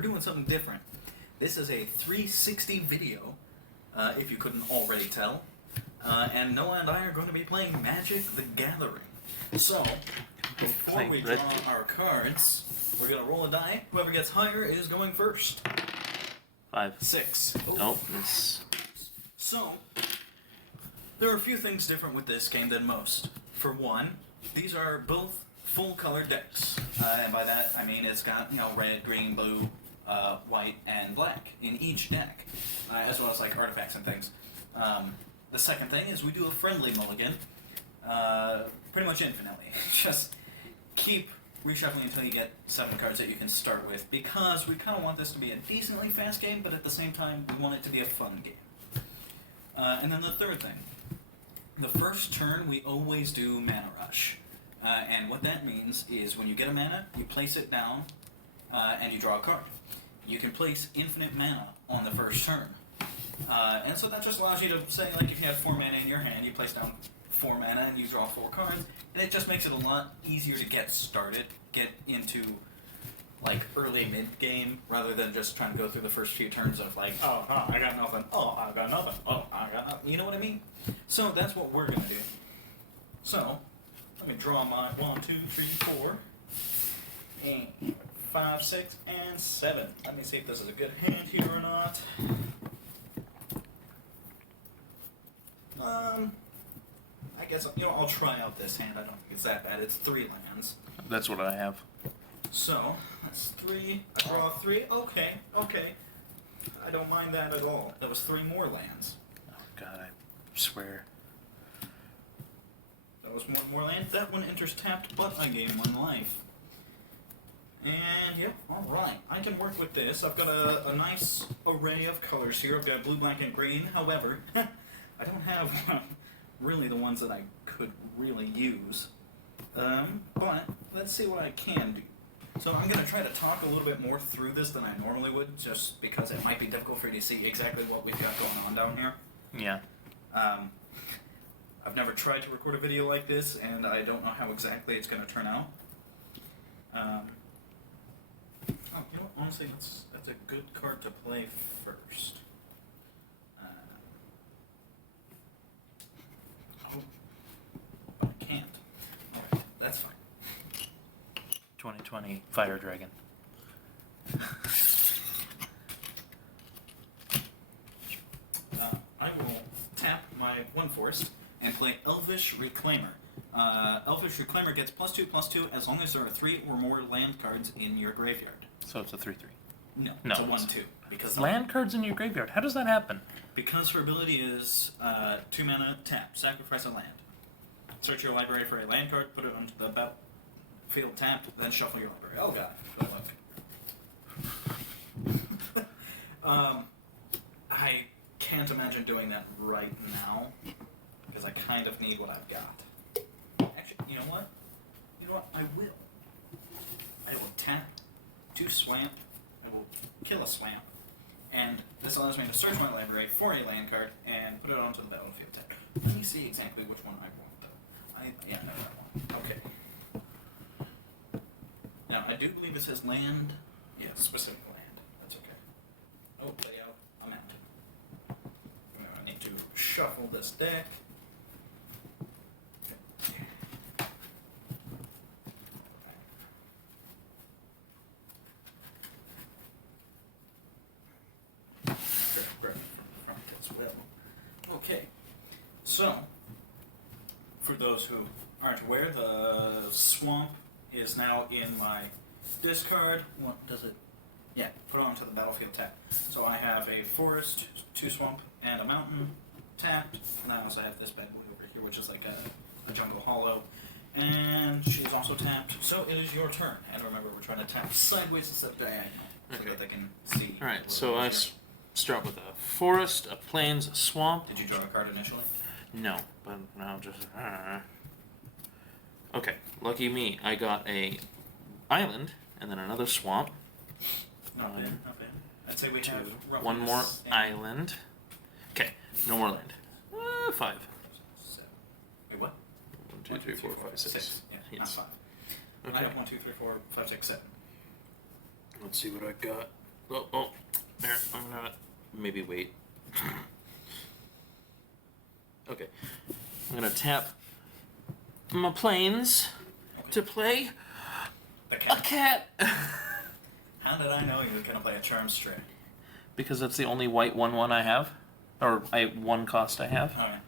we're doing something different. This is a 360 video, if you couldn't already tell. And Noah and I are going to be playing Magic the Gathering. So, before we draw our cards, we're going to roll a die. Whoever gets higher is going first. 5. 6. Ooh. Nope. It's... So, there are a few things different with this game than most. For one, these are both full-color decks. And by that, I mean it's got, red, green, blue, white, and black in each deck. As well as, artifacts and things. The second thing is we do a friendly mulligan. Pretty much infinitely. Just keep reshuffling until you get 7 cards that you can start with, because we kind of want this to be a decently fast game, but at the same time, we want it to be a fun game. And then the third thing. The first turn, we always do Mana Rush. And what that means is when you get a mana, you place it down, and you draw a card. You can place infinite mana on the first turn. And so that just allows you to say, if you have 4 mana in your hand, you place down 4 mana and you draw 4 cards, and it just makes it a lot easier to get started, get into, early mid-game, rather than just trying to go through the first few turns of, I got nothing, I got nothing, I got nothing, you know what I mean? So that's what we're going to do. So, let me draw my 1, 2, 3, 4, and 5, 6, and 7. Let me see if this is a good hand here or not. I guess, I'll try out this hand. I don't think it's that bad. It's 3 lands. That's what I have. So, that's 3. I draw 3. Okay. I don't mind that at all. That was 3 more lands. Oh, God, I swear. That was 1 more land. That one enters tapped, but I gain 1 life. And, yep, alright. I can work with this. I've got a nice array of colors here. I've got blue, black, and green. However, I don't have really the ones that I could really use. But let's see what I can do. So I'm going to try to talk a little bit more through this than I normally would, just because it might be difficult for you to see exactly what we've got going on down here. Yeah. I've never tried to record a video like this, and I don't know how exactly it's going to turn out. Honestly, that's a good card to play first. But I can't. Alright, that's fine. 2020 Fire Dragon. I will tap my 1 forest and play Elvish Reclaimer. Elvish Reclaimer gets +2/+2 as long as there are 3 or more land cards in your graveyard. So it's a 3/3. No, it's a 1/2. Because land cards in your graveyard? How does that happen? Because her ability is 2 mana, tap, sacrifice a land. Search your library for a land card, put it onto the battlefield tapped, then shuffle your library. Oh god. I can't imagine doing that right now, because I kind of need what I've got. Actually, you know what? I will. I will tap 2 swamp. I will kill a swamp. And this allows me to search my library for a land card and put it onto the battlefield tab. Let me see exactly which one I want, though. No, that one. Okay. Now, I do believe it says land. Yeah, specific land. That's okay. Oh, layout. I'm out. I need to shuffle this deck. Okay, so, for those who aren't aware, the swamp is now in my discard. What does it? Yeah, put it onto the battlefield tap. So I have a forest, 2 swamp, and a mountain tapped. And I also have this bad boy over here, which is like a jungle hollow. And she's also tapped. So it is your turn. And remember, we're trying to tap sideways instead of diagonal, so that they can see. Alright, so I start with a forest, a plains, a swamp. Did you draw a card initially? No, but now just... Okay, lucky me. I got a island, and then another swamp. Not bad, not bad. I'd say we have 1 more island. Okay, no more land. 5. 7. Wait, what? 1, 2, 3, 4, 5, 6. Yeah, Yes. not 5. Okay. I have 1, 2, 3, 4, 5, 6, 7. Let's see what I got. Oh. There, I'm gonna maybe wait. Okay. I'm gonna tap my planes to play The a cat. cat. How did I know you were gonna play a Charm Stray? Because that's the only white 1/1 I have. Or one cost I have. Oh, yeah.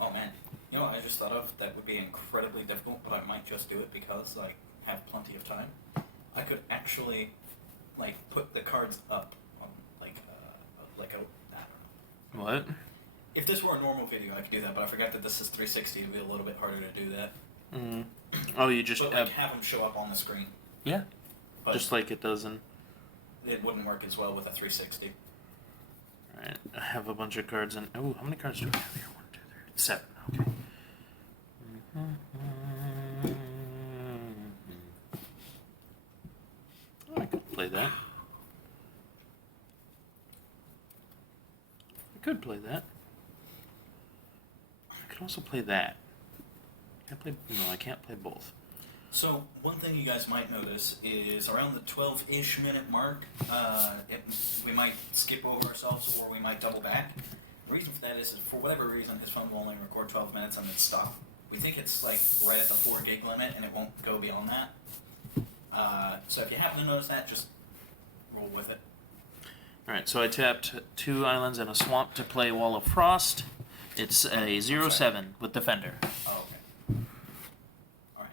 Oh, man. You know what I just thought of? That would be incredibly difficult, but I might just do it because I have plenty of time. I could actually, like, put the cards up on, like a, I don't know. What? If this were a normal video, I could do that, but I forgot that this is 360. It'd be a little bit harder to do that. Mm. Oh, you just But, like, have them show up on the screen. yeah, But just like it does in. it wouldn't work as well with a 360. Alright, I have a bunch of cards in. Oh, how many cards do I have here? 1, 2, 3, 7. Okay. Oh, I could play that. I could play that. I could also play that. Can I play? No, I can't play both. So, one thing you guys might notice is around the 12-ish minute mark, we might skip over ourselves or we might double back. The reason for that is for whatever reason, his phone will only record 12 minutes and then stop. We think it's like right at the 4 gig limit and it won't go beyond that. So if you happen to notice that, just roll with it. Alright, so I tapped 2 islands and a swamp to play Wall of Frost. It's a 0/7 with Defender. Oh, okay. Alright.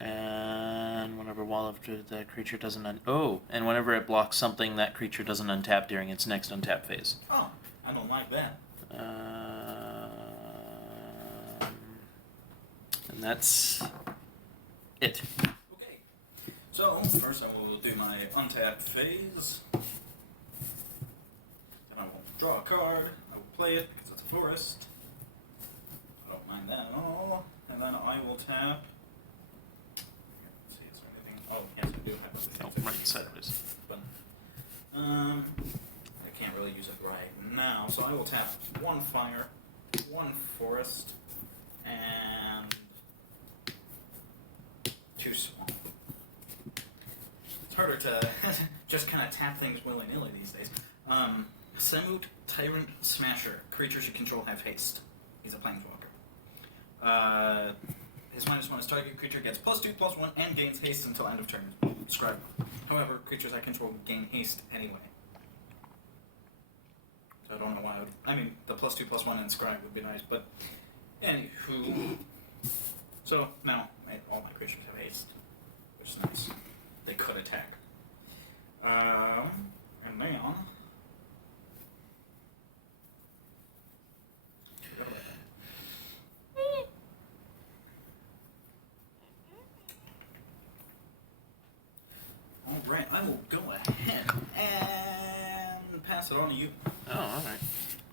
And whenever Wall of that creature doesn't and whenever it blocks something, that creature doesn't untap during its next untap phase. Oh, I don't like that. And that's it. Okay. So, first I will do my untap phase. Then I will draw a card. I will play it because it's a forest. I don't mind that at all. And then I will tap. Let's see, is there anything? Oh, yes, I do have everything. No, right sideways. But, I can't really use it right now. So I will tap 1 fire, 1 forest, and 2 swamp. It's harder to just kind of tap things willy-nilly these days. Semut Tyrant Smasher. Creatures you control have haste. He's a planeswalker. His -1 is target creature gets +2/+1 and gains haste until end of turn. Scribe. However, creatures I control gain haste anyway. So I don't know why I would. I mean, the +2/+1 and Scribe would be nice, but anywho. So now all my creatures have haste, which is nice. They could attack. And then. Alright, I will go ahead and pass it on to you. Oh, alright.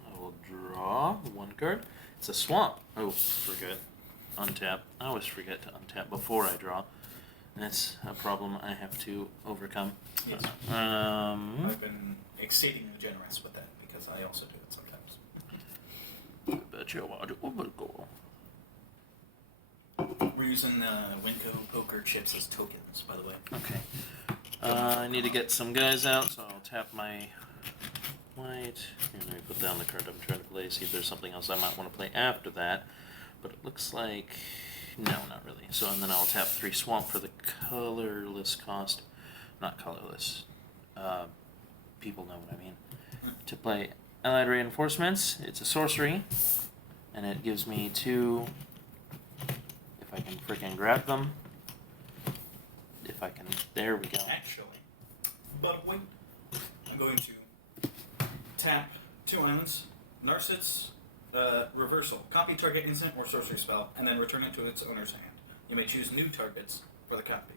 I will draw 1 card. It's a swamp. Oh, forget. Untap. I always forget to untap before I draw. That's a problem I have to overcome. Yes. I've been exceedingly generous with that because I also do it sometimes. Bet you I do overgo. We're using Winco poker chips as tokens, by the way. Okay. I need to get some guys out, so I'll tap my white. Here, let me put down the card I'm trying to play, see if there's something else I might want to play after that. But it looks like... no, not really. So, and then I'll tap 3 swamp for the colorless cost. Not colorless. People know what I mean. To play Allied Reinforcements, it's a sorcery. And it gives me 2... if I can frickin' grab them. If I can... there we go. Actually, but wait. I'm going to tap 2 islands, Narcit's Reversal. Copy target instant or sorcery spell, and then return it to its owner's hand. You may choose new targets for the copy.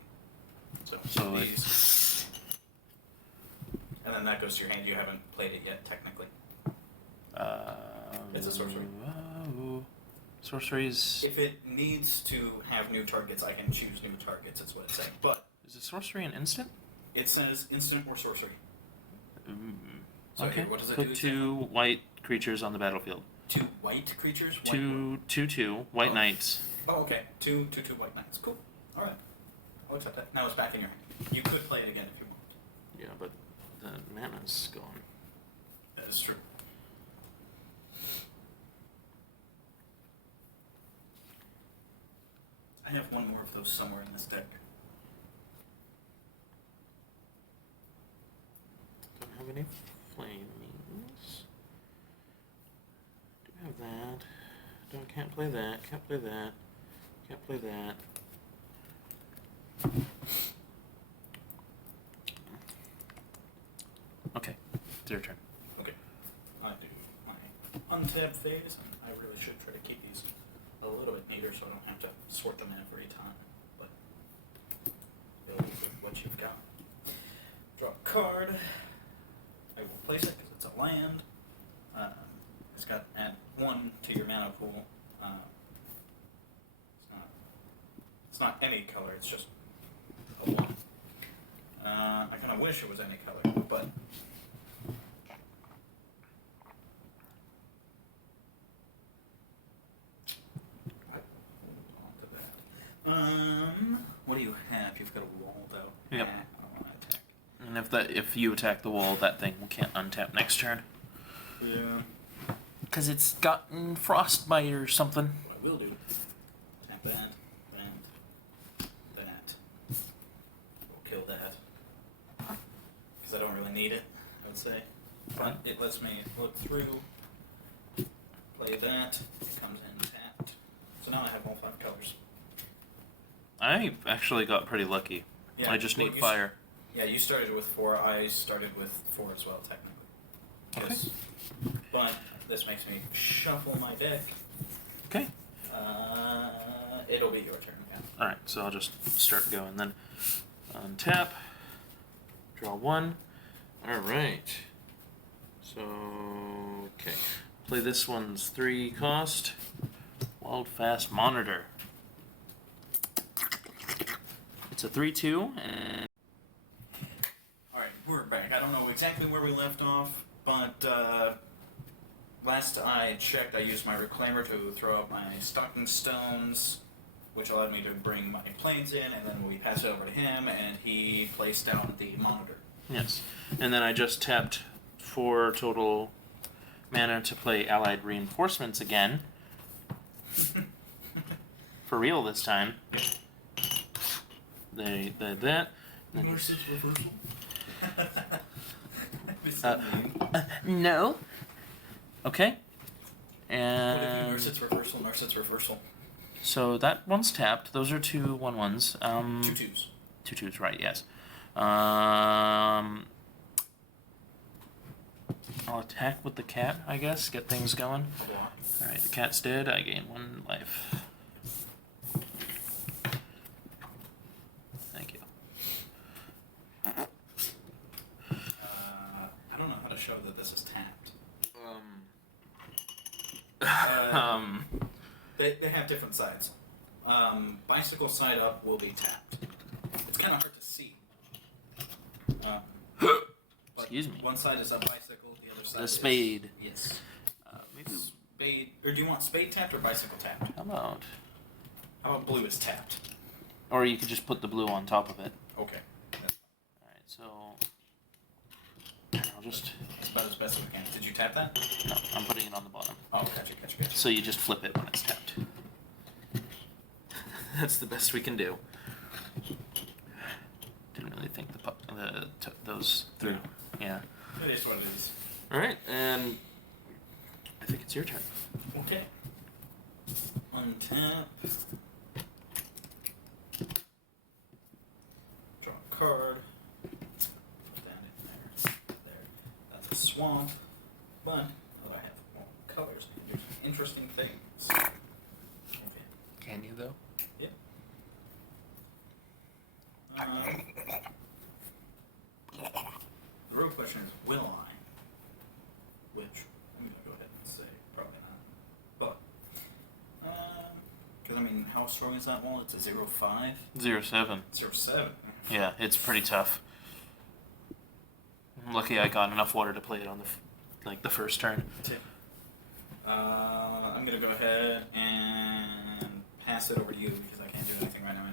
So these. And then that goes to your hand. You haven't played it yet, technically. It's a sorcery. Sorceries. If it needs to have new targets, I can choose new targets, that's what it's saying. But Is it sorcery an instant? it says instant or sorcery. So Okay. what does it Put do? 2 white creatures on the battlefield. 2 white creatures? White 2/2 white Oh. knights. Oh, okay. 2 white knights. Cool. Alright. I'll accept that. Now it's back in your hand. You could play it again if you want. Yeah, but mana's gone. That is true. I have one more of those somewhere in this deck. Don't have any flames. Do have that. Can't play that. Can't play that. Can't play that. Okay, it's your turn. Okay. I do my untap phase, and I really should try to keep these a little bit neater so I don't have to sort them every time. But really with what you've got. Draw a card. I will place it because it's a land. It's got add 1 to your mana pool. It's not any color, it's just a 1. I kind of wish it was any color, but what do you have? You've got a walled out. Yep. Attack. And if you attack the wall, that thing can't untap next turn. Yeah. Because it's gotten frostbite or something. What I will do, tap that, and that. We'll kill that. Because I don't really need it, I would say. But it lets me look through, play that, it comes in tapped. So now I have all 5 colors. I actually got pretty lucky. Yeah, I just well, need fire. Yeah, you started with 4, I started with 4 as well, technically. Okay. But this makes me shuffle my deck. Okay. It'll be your turn again. Alright, so I'll just start going then. Untap. Draw 1. Alright. So, okay. Play this one's 3 cost. Wild Fast Monitor. It's a 3/2, and Alright, we're back. I don't know exactly where we left off, but last I checked, I used my Reclaimer to throw up my Stocking Stones, which allowed me to bring my planes in, and then we passed it over to him, and he placed down the monitor. yes. And then I just tapped 4 total mana to play Allied Reinforcements again. For real this time. They did that. And then reversal? no. Okay. What if you And Narset's reversal, Narset's reversal? so that one's tapped. Those are 2 1/1s. 2 2s. 2 2s, right? Yes. I'll attack with the cat, I guess. Get things going. A block. All right, the cat's dead. I gain 1 life. Thank you. I don't know how to show that this is tapped. They have different sides. Bicycle side up will be tapped. It's kind of hard to see. But Excuse me. One side is a bicycle, the other side The is... spade. Yes. Maybe. Spade... Or do you want spade tapped or bicycle tapped? How about? How about blue is tapped? Or you could just put the blue on top of it. Okay. All right, so I'll just. That's about as best as we can. Did you tap that? No, I'm putting it on the bottom. Oh, gotcha. So you just flip it when it's tapped. That's the best we can do. Didn't really think those through. Yeah. It is what it is. All right, and I think it's your turn. Okay. Untap. Draw a card. Put that in there. There. That's a swamp. But I have more colors. I can do some interesting things. Okay. Can you though? Yeah. The real question is, will I? Which I'm gonna go ahead and say probably not. But because I mean, how strong is that wall? It's a 0.5. 0.7. 0.7. Yeah, it's pretty tough. I'm lucky I got enough water to play it on the first turn. I'm gonna go ahead and pass it over to you because I can't do anything right now.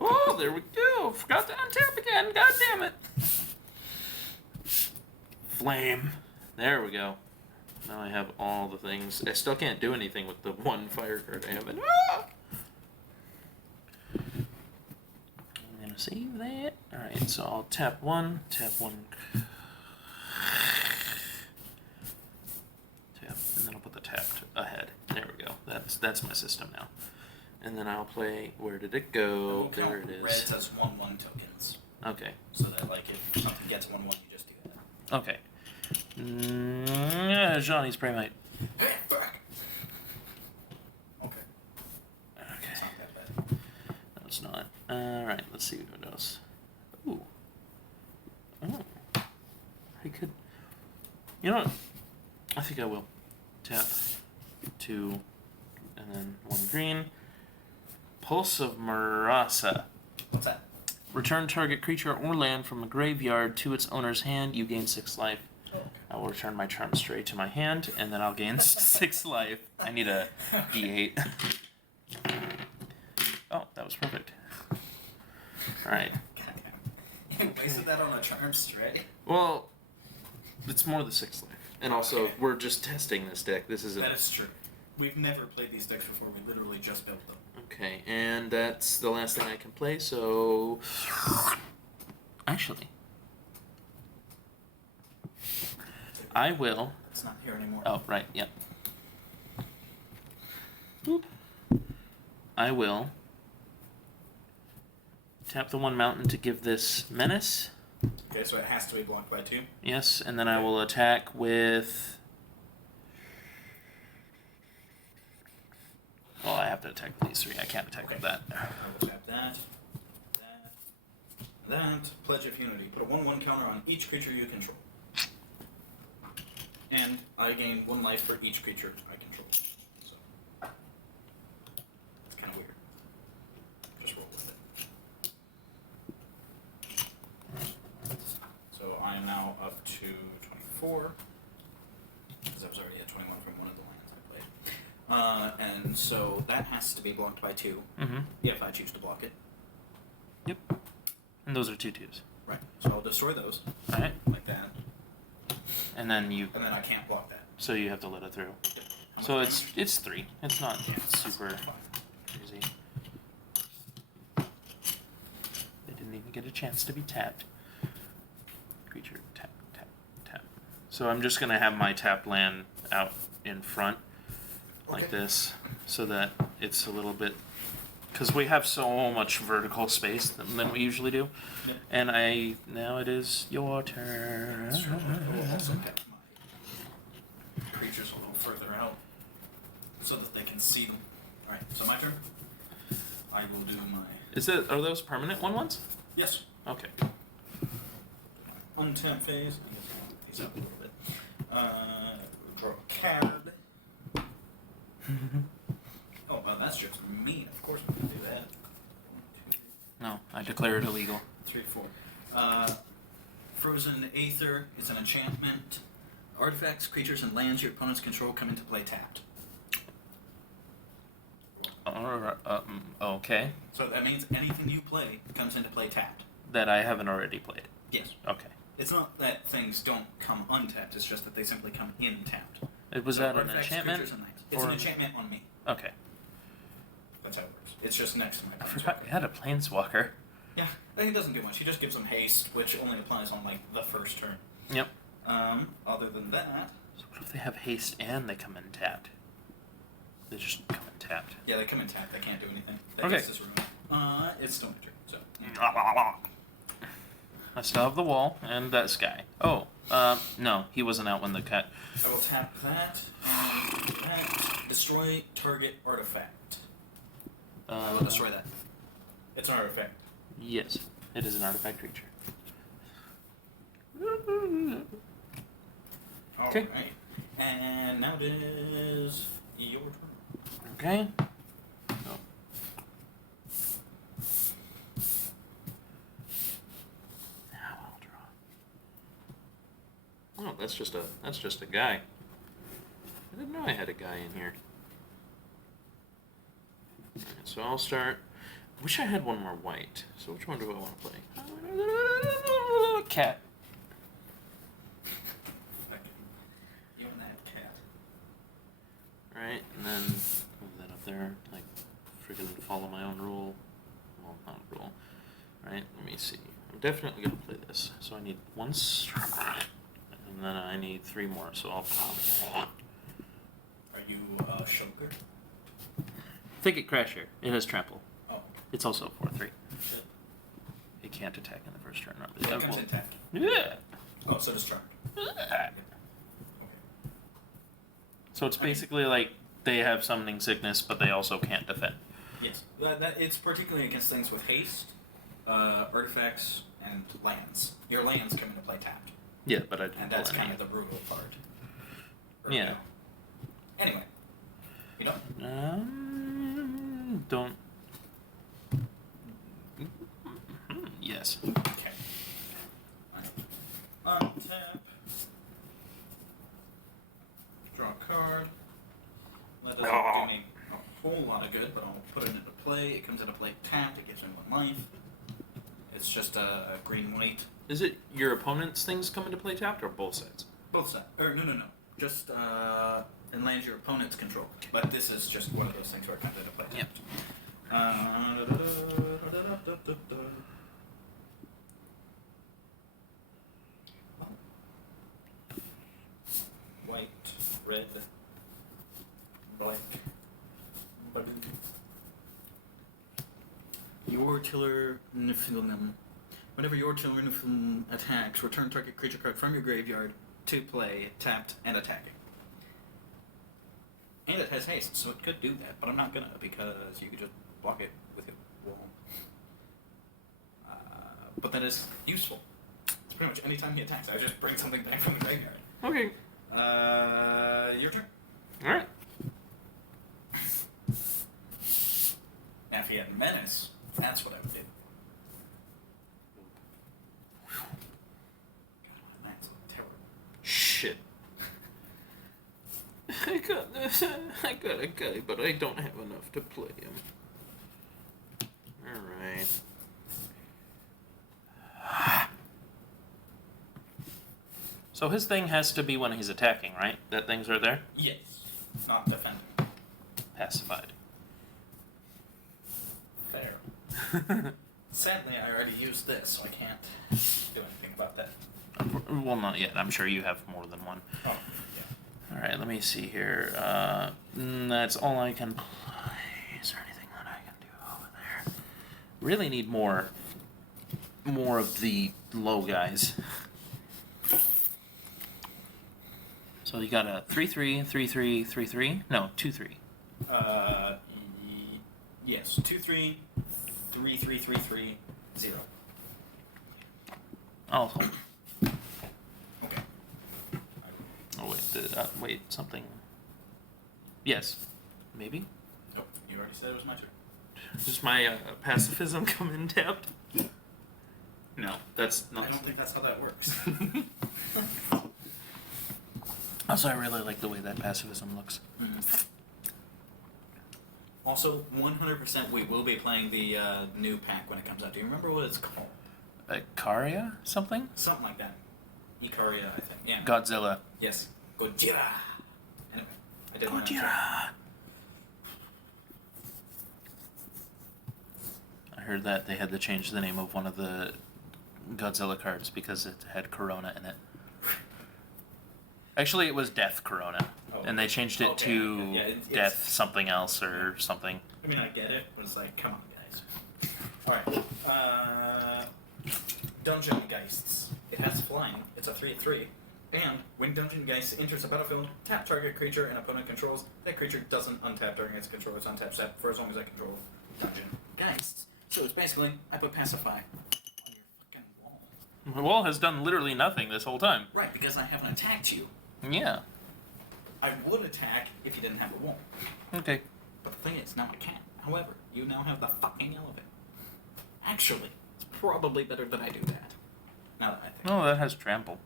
Oh, there we go. Oh, forgot to untap again. God damn it. Flame. There we go. Now I have all the things. I still can't do anything with the one fire card I have. Ah! I'm gonna save that. Alright, so I'll tap one. Tap, and then I'll put the tapped ahead. There we go. That's my system now. And then I'll play. Where did it go? There it is. Reds as 1/1 tokens. Okay. So that like if something gets 1/1, you just do that. Okay. Johnny's Primate. Fuck. Okay. Okay. It's not that bad. No, it's not. Alright, let's see what else. Ooh. Oh. I could. You know what? I think I will. Tap 2, and then 1 green. Pulse of Marasa. What's that? Return target creature or land from a graveyard to its owner's hand. You gain 6 life. Oh, okay. I will return my charm stray to my hand, and then I'll gain 6 life. I need a D8. Oh, that was perfect. Alright. You wasted that on a charm stray? Well, it's more the 6 life. And also, Okay. we're just testing this deck. This isn't... That is true. We've never played these decks before. We literally just built them. Okay, and that's the last thing I can play, so... Actually... I will... It's not here anymore. Oh, right, yep. Boop. I will... tap the 1 mountain to give this menace. Okay, so it has to be blocked by 2. Yes, and then I will attack with... Well, I have to attack these 3. I can't attack with that. I will tap that. Pledge of Unity. Put a 1/1 counter on each creature you control. And I gain 1 life for each creature I control. So it's kind of weird. Just roll with it. So I am now up to 24. Because I was already at 21 from one of the lands I played. And so that has to be blocked by 2. Mm-hmm. If I choose to block it. Yep. And those are 2/2s. Right. So I'll destroy those. Alright. Like that. And then you... And then I can't block that. So you have to let it through. How So much damage? it's 3. It's not super Fine. crazy. They didn't even get a chance to be tapped. Creature tap, tap, tap. So I'm just gonna have my tapped land out in front like Okay. this, so that it's a little bit, because we have so much vertical space than we usually do. Yep. And now it is your turn. That's true. I will also get my creatures a little further out so that they can see them. Alright, so my turn. I will do my... Are those permanent 1/1s? Yes. Okay. Untap phase. I guess I'll these up a little bit. Draw a card. Oh, that's just mean. Of course we can do that. 1, 2, No, I declare it illegal. 3, 4. Frozen Aether is an enchantment. Artifacts, creatures, and lands your opponents control come into play tapped. Okay. So that means anything you play comes into play tapped. That I haven't already played. Yes. Okay. It's not that things don't come untapped, it's just that they simply come in tapped. Was So that an artifacts, enchantment? creatures, and lands. It's Or- an enchantment on me. Okay. That's how it works. It's just next to my I forgot planeswalker. we had a planeswalker. Yeah, he doesn't do much. He just gives them haste, which only applies on like the first turn. Yep. Other than that, So what if they have haste and they come in tapped? They just come in tapped. yeah, they come in tapped. They can't do anything. That Okay. gets this room. It's still my turn. So I still have the wall and that sky. Oh, no, he wasn't out when the cut. I will tap that and that. Destroy target artifact. I will destroy that. It's an artifact. Yes, it is an artifact creature. Okay. Alright. And now it is your turn. Okay. Oh. Now I'll draw. Oh, that's just a guy. I didn't know I had a guy in here. Alright, so I'll start Wish I had one more white. So which one do I want to play? Cat. You and that cat. Right, and then move that up there. Like, freaking follow my own rule. Well, not rule. Right, let me see. I'm definitely going to play this. So I need one and then I need 3 more. So I'll... Are you Shulker? Think it Crasher. It has trample. Oh. It's also 4/3. It can't attack in the first turn. Yeah, it comes to attack. Yeah. Oh, so does Charmed. Yeah. Okay. So it's basically like they have summoning sickness, but they also can't defend. Yes. It's particularly against things with haste, artifacts, and lands. Your lands come into play tapped. Yeah, but I didn't And that's pull kind any. of the brutal part. Yeah. Anyway. You don't? Don't. Yes. Okay. Untap. Draw a card. That doesn't do me a whole lot of good, but I'll put it into play. It comes into play tapped. It gives me 1 life. It's just a green-white. Is it your opponent's things come into play tapped or both sides? Both sides. Or no. Just and lands your opponent's control. But this is just one of those things where it comes into play tapped. White, red, black, blue. Your Tiller Niflheim. Whenever your Tiller Niflheim attacks, return target creature card from your graveyard to play, tapped and attacking. And it has haste, so it could do that, but I'm not gonna because you could just block it with your wall. But that is useful. It's pretty much any time he attacks, I would just bring something back from the graveyard. Okay. Your turn. All right. Now, if he had Menace, that's what I would do. God, that's terrible. Shit. I got a guy, but I don't have enough to play him. All right. So his thing has to be when he's attacking, right? That things are there? Yes. Not defending. Pacified. Fair. Sadly, I already used this, so I can't do anything about that. Well, not yet. I'm sure you have more than one. Oh, yeah. All right, let me see here. That's all I can play. Is there anything that I can do over there? Really need more of the low guys. So you got a 3/3, 3/3, 3/3. No, 2/3. Yes. 2/3, 3/3, 3/3, 0. I'll hold. Okay. Oh wait, something. Yes, maybe. Nope. You already said it was my turn. Does my pacifism come in tapped? No, that's not. I don't think that's how that works. Also, I really like the way that pacifism looks. Mm-hmm. Also, 100% we will be playing the new pack when it comes out. Do you remember what it's called? Ikaria? Something? Something like that. Ikaria, I think. Yeah. Godzilla. Yes. Gojira. Anyway, I did Gojira! I heard that they had to change the name of one of the Godzilla cards because it had Corona in it. Actually, it was Death Corona, and they changed it to Death something else or something. I mean, I get it, but it's like, come on, guys. Alright. Dungeon Geists. It has flying. It's a 3/3. And when Dungeon Geist enters a battlefield, tap target creature and opponent controls. That creature doesn't untap during its control. It's untap step for as long as I control Dungeon Geists. So it's basically, I put Pacify on your fucking wall. The wall has done literally nothing this whole time. Right, because I haven't attacked you. Yeah. I would attack if you didn't have a wall. Okay. But the thing is, now I can't. However, you now have the fucking elephant. Actually, it's probably better that I do that. Now that I think. Oh, that has trample.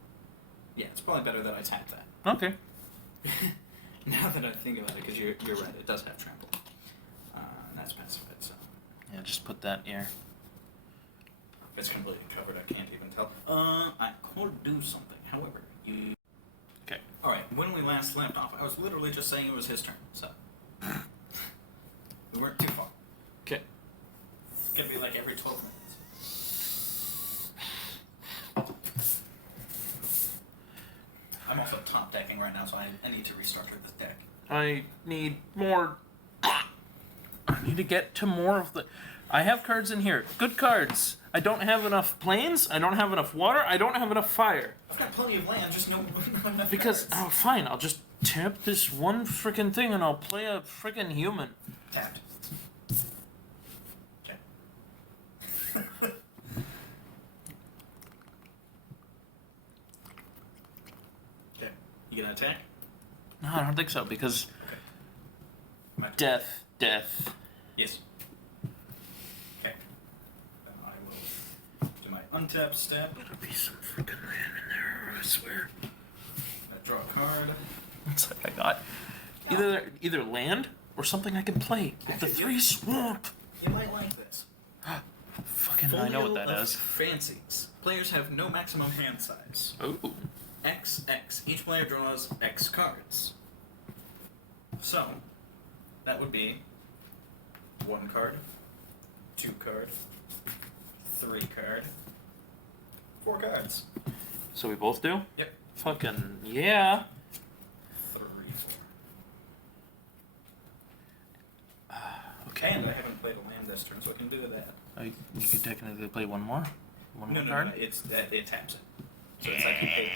Yeah, it's probably better that I tap that. Okay. Now that I think about it, because you're right, it does have trample. And that's pacified, so. Yeah, just put that here. It's completely covered, I can't even tell. I could do something, however, you... Okay. Alright, when we last left off, I was literally just saying it was his turn, so... we weren't too far. Okay. It's gonna be like every 12 minutes. I'm also top decking right now, so I need to restructure this deck. I need more... I need to get to more of the... I have cards in here. Good cards. I don't have enough planes. I don't have enough water. I don't have enough fire. I've got plenty of land, just not enough Because, cards. oh, fine. I'll just tap this one frickin' thing and I'll play a frickin' human. Tapped. Okay. Okay. You gonna attack? No, I don't think so, because Okay. My turn. death. Yes. Okay. Then I will do my untap step. Better be some frickin' land in there, I swear. I draw a card. It's like I got either land or something I can play with the 3 swamp. You might like this. Fucking, I know what that Folio of is. Fancies. Players have no maximum hand size. Oh. XX. Each player draws X cards. So, that would be 1 card, 2 card, 3 card, 4 cards. So we both do? Yep. Fucking yeah. 3, 4. Okay. And I haven't played a land this turn, so I can do that. You could technically play one more. One more No, card. it taps it. So it's like you pay,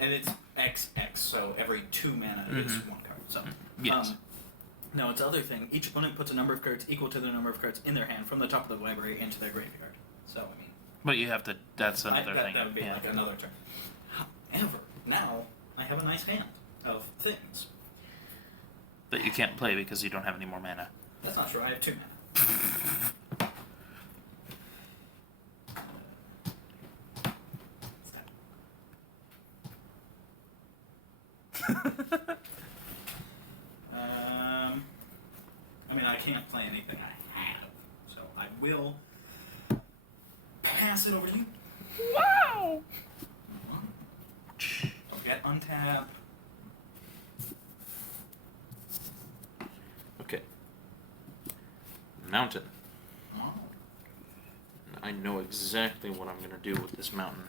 and it's XX. So every 2 mana is 1 card. So Yes. no, it's the other thing. Each opponent puts a number of cards equal to the number of cards in their hand from the top of the library into their graveyard. So I mean, But you have to. That's another thing. that would be Yeah. like another turn. However, now I have a nice hand of things. That you can't play because you don't have any more mana. That's not true. I have 2 mana. I mean, I can't play anything I have, so I will pass it over to you. Wow. Don't get untap. Okay. Mountain. Oh. I know exactly what I'm gonna do with this mountain.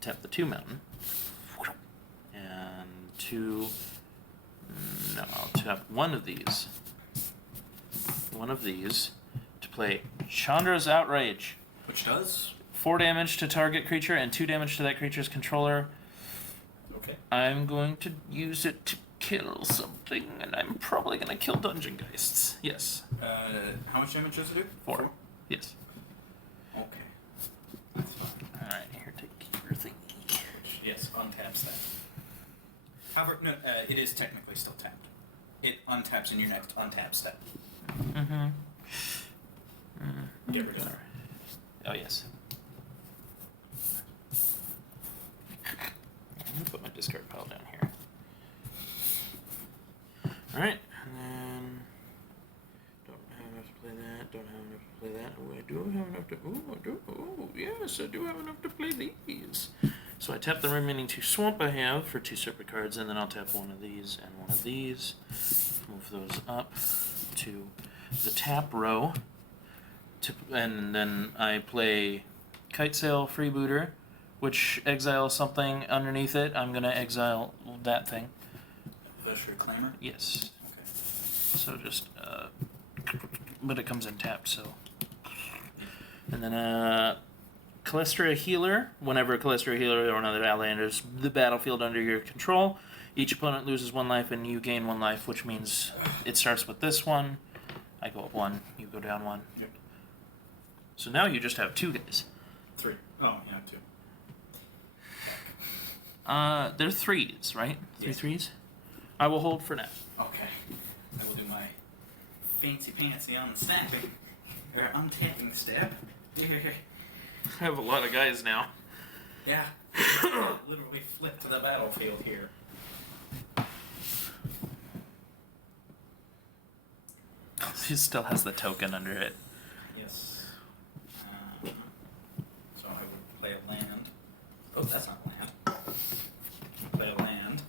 Tap the 2 mountain. And 2. No, I'll tap one of these. One of these to play Chandra's Outrage. Which does? 4 damage to target creature and 2 damage to that creature's controller. Okay. I'm going to use it to kill something, and I'm probably going to kill Dungeon Geists. Yes. How much damage does it do? 4. Yes. Okay. That's fine. Alright, here, take your thing. Yes, untaps that. However, no, it is technically still tapped. It untaps in your next untap step. Mm-hmm. Get rid of it. Oh, yes. I'm going to put my discard pile down here. Alright, and then... Don't have enough to play that, don't have enough to play that. Oh, I do have enough to... Ooh, I do. Oh, yes, I do have enough to play these. So I tap the remaining 2 swamp I have for 2 separate cards, and then I'll tap one of these and one of these. Move those up to the tap row. And then I play Kite Sail Freebooter, which exiles something underneath it. I'm going to exile that thing. Fish Reclaimer? Yes. Okay. So just, but it comes in tapped, so. And then, Calistria Healer. Whenever a Calistria Healer or another ally enters the battlefield under your control, each opponent loses 1 life and you gain 1 life, which means it starts with this one. I go up 1, you go down 1. Yep. So now you just have 2 guys. 3. Oh, yeah, 2. They're 3s, right? 3 Yes. 3s? I will hold for now. Okay. I will do my fancy pantsy on the snapping, or untapping step. I have a lot of guys now. Yeah. Literally flip to the battlefield here. He still has the token under it. Yes. So I would play a land. Oh, that's not land. Play a land.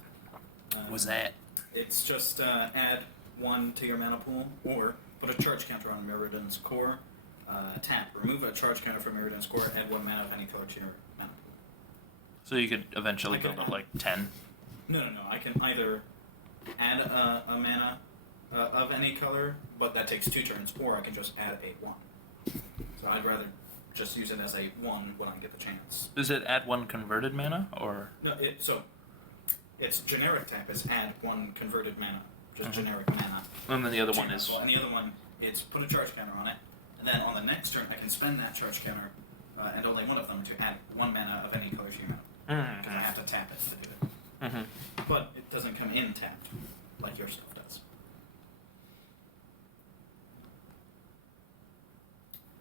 What's that? It's just add 1 to your mana pool, or put a charge counter on Meridian's core. Tap. Remove a charge counter from Meridian's core. Add 1 mana of any color to your mana pool. So you could eventually I could build up add- like 10. No. I can either add a mana of any color, but that takes 2 turns, or I can just add a 1. So I'd rather just use it as a 1 when I get the chance. Is it add 1 converted mana or? No, it's generic tap is add 1 converted mana, just Mhm. generic mana. And then the other one is. And the other one, it's put a charge counter on it, and then on the next turn I can spend that charge counter, and only one of them, to add 1 mana of any color to your mana. Because I have to tap it to do it. Mm-hmm. But it doesn't come in tapped, like your stuff does.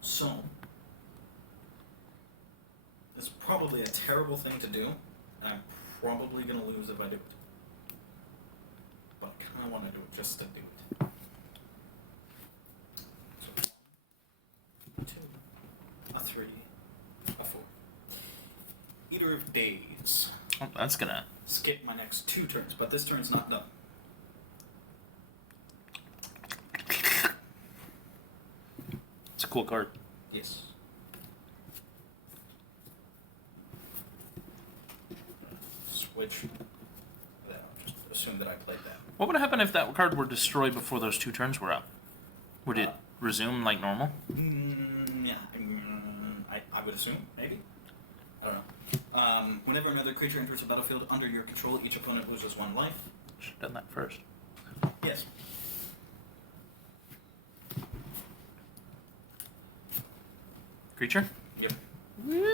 So, it's probably a terrible thing to do, and I'm probably going to lose if I do it. But I kind of want to do it just to do it. So, 1, 2, a 3, a 4. Eater of Days. Oh, that's gonna. Skip my next 2 turns, but this turn's not done. It's a cool card. Yes. Switch. I'll just assume that I played that. What would happen if that card were destroyed before those 2 turns were up? Would it resume like normal? Yeah. I would assume, maybe. I don't know. Whenever another creature enters the battlefield under your control, each opponent loses 1 life. Should have done that first. Yes. Creature? Yep.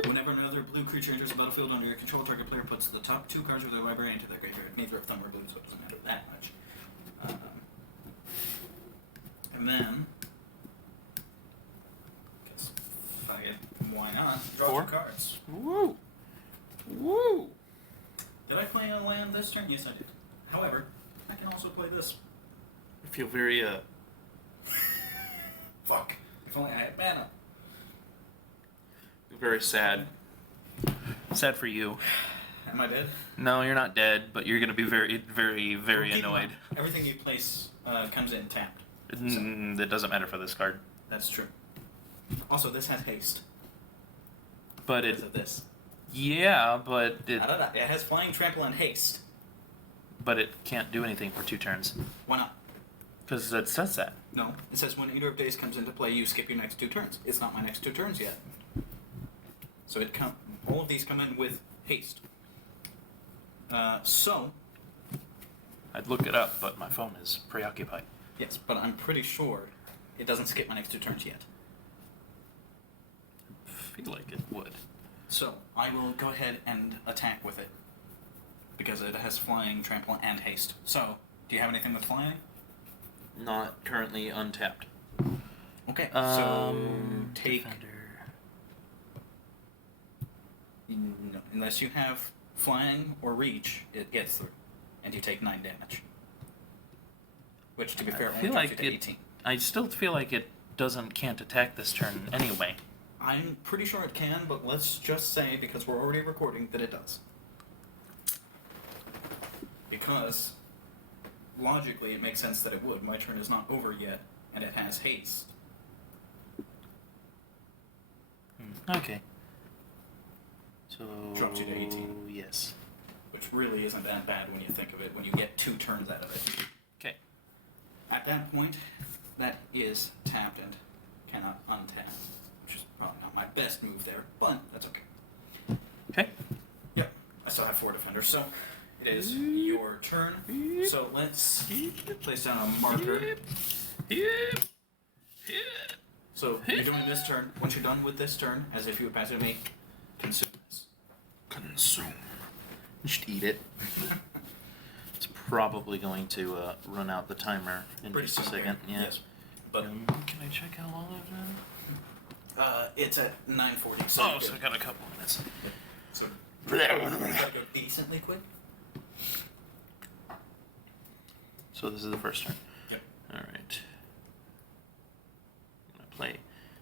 Whenever another blue creature enters the battlefield under your control, target player puts the top 2 cards of their library into their graveyard. Neither of them are blue, so it doesn't matter that much. And then, guess why not? Draw 4 2 cards. Woo! Woo! Did I play a land this turn? Yes, I did. However, I can also play this. I feel very Fuck. If only I had mana. very sad. Sad for you. Am I dead? No, you're not dead, but you're gonna be very, very, very Keep in annoyed. mind, everything you place comes in tapped. That doesn't matter for this card. That's true. Also, this has haste. But Because it, of this. yeah, but it It has flying, trample, and haste. can't do anything for 2 turns Why not? because it says that. No. It says when Eater of Days comes into play, you skip your next 2 turns. It's not my next 2 turns yet. So all of these come in with haste. So, I'd look it up, but my phone is preoccupied. yes, but I'm pretty sure it doesn't skip my next 2 turns yet. I feel like it would. So, I will go ahead and attack with it. Because it has flying, trample, and haste. So, do you have anything with flying? Not currently untapped. Okay, so take... Defender. No, unless you have flying or reach, it gets through. And you take 9 damage. Which, to be fair, I only feel drops like you to it. 18. I still feel like it can't attack this turn anyway. I'm pretty sure it can, but let's just say, because we're already recording, that it does. Because, logically, it makes sense that it would. My turn is not over yet, and it has haste. Okay. So Drops you to 18. Yes. Which really isn't that bad when you think of it, when you get 2 turns out of it. Okay. At that point, that is tapped and cannot untap. Which is probably not my best move there, but that's okay. Okay. Yep, I still have 4 defenders, so it is your turn. So let's place down a marker. So you're doing this turn. Once you're done with this turn, as if you would pass it to me, consume this. Consume. Just eat it. It's probably going to run out the timer in Pretty just a soon second. here. Yeah. Yes. But Can I check how long I've done? it's at 9:40. So Oh, so I got a couple minutes. So gotta go decently quick. So this is the first turn. Yep. All right. play.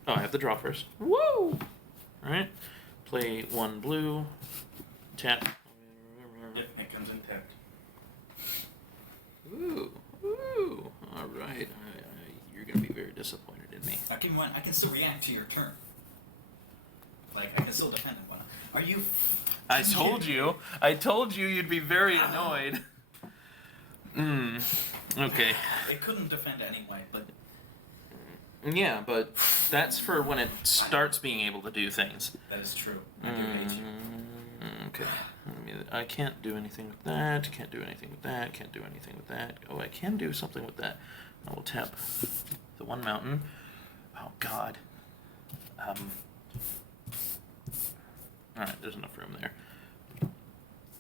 Oh, I have to draw first. Woo! Alright. Play 1 blue. Tap. Yep, it comes in tapped. Ooh. Ooh. Alright. You're going to be very disappointed in me. I can still react to your turn. Like, I can still defend it. Are you... I told you. I told you you'd be very annoyed. Okay. It couldn't defend anyway, but... Yeah, but that's for when it starts being able to do things. That is true. I do hate you. Okay. I can't do anything with that. Can't do anything with that. Can't do anything with that. Oh, I can do something with that. I will tap the 1 mountain. Oh, God. Alright, there's enough room there.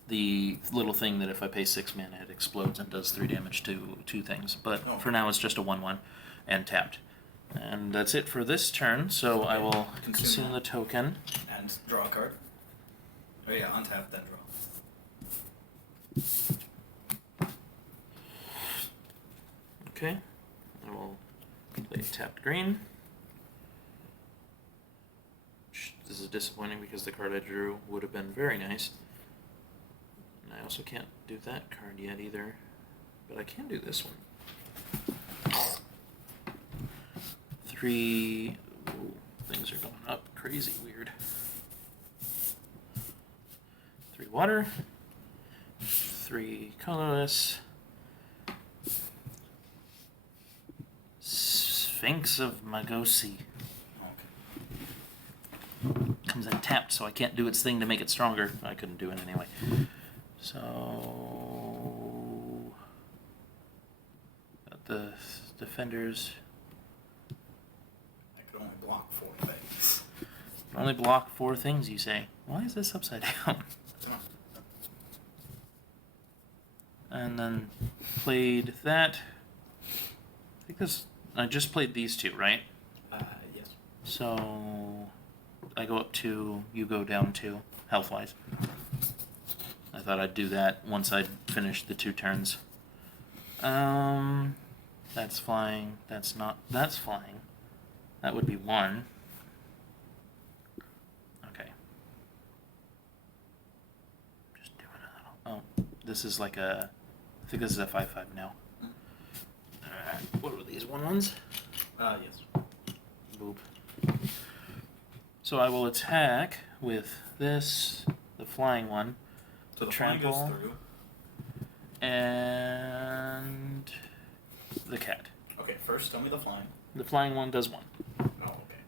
The little thing that if I pay 6 mana, it explodes and does 3 damage to 2 things. But for now, it's just a 1/1 and tapped. And that's it for this turn, so I will consume the token. And draw a card. Oh yeah, untap, then draw. Okay. I will play tapped green. This is disappointing because the card I drew would have been very nice. And I also can't do that card yet either. But I can do this one. 3... Ooh, things are going up crazy weird. 3 water. 3 colorless. Sphinx of Magosi. Comes in tapped, so I can't do its thing to make it stronger. I couldn't do it anyway. So... got the defenders. I could only block 4 things. Only block 4 things, you say. Why is this upside down? And then played that. I think this... I just played these 2, right? Yes. So... I go up 2, you go down 2, health-wise. I thought I'd do that once I'd finished the 2 turns. That's flying. That's not... That's flying. That would be 1. Okay. Just doing a little... Oh, this is like a... I think this is a 5/5 now. Alright, what were these 1/1s? Yes. Boop. So I will attack with this, the flying one, So the trample, flying goes through. and the cat. Okay, first tell me the flying. The flying one does 1. Oh, okay.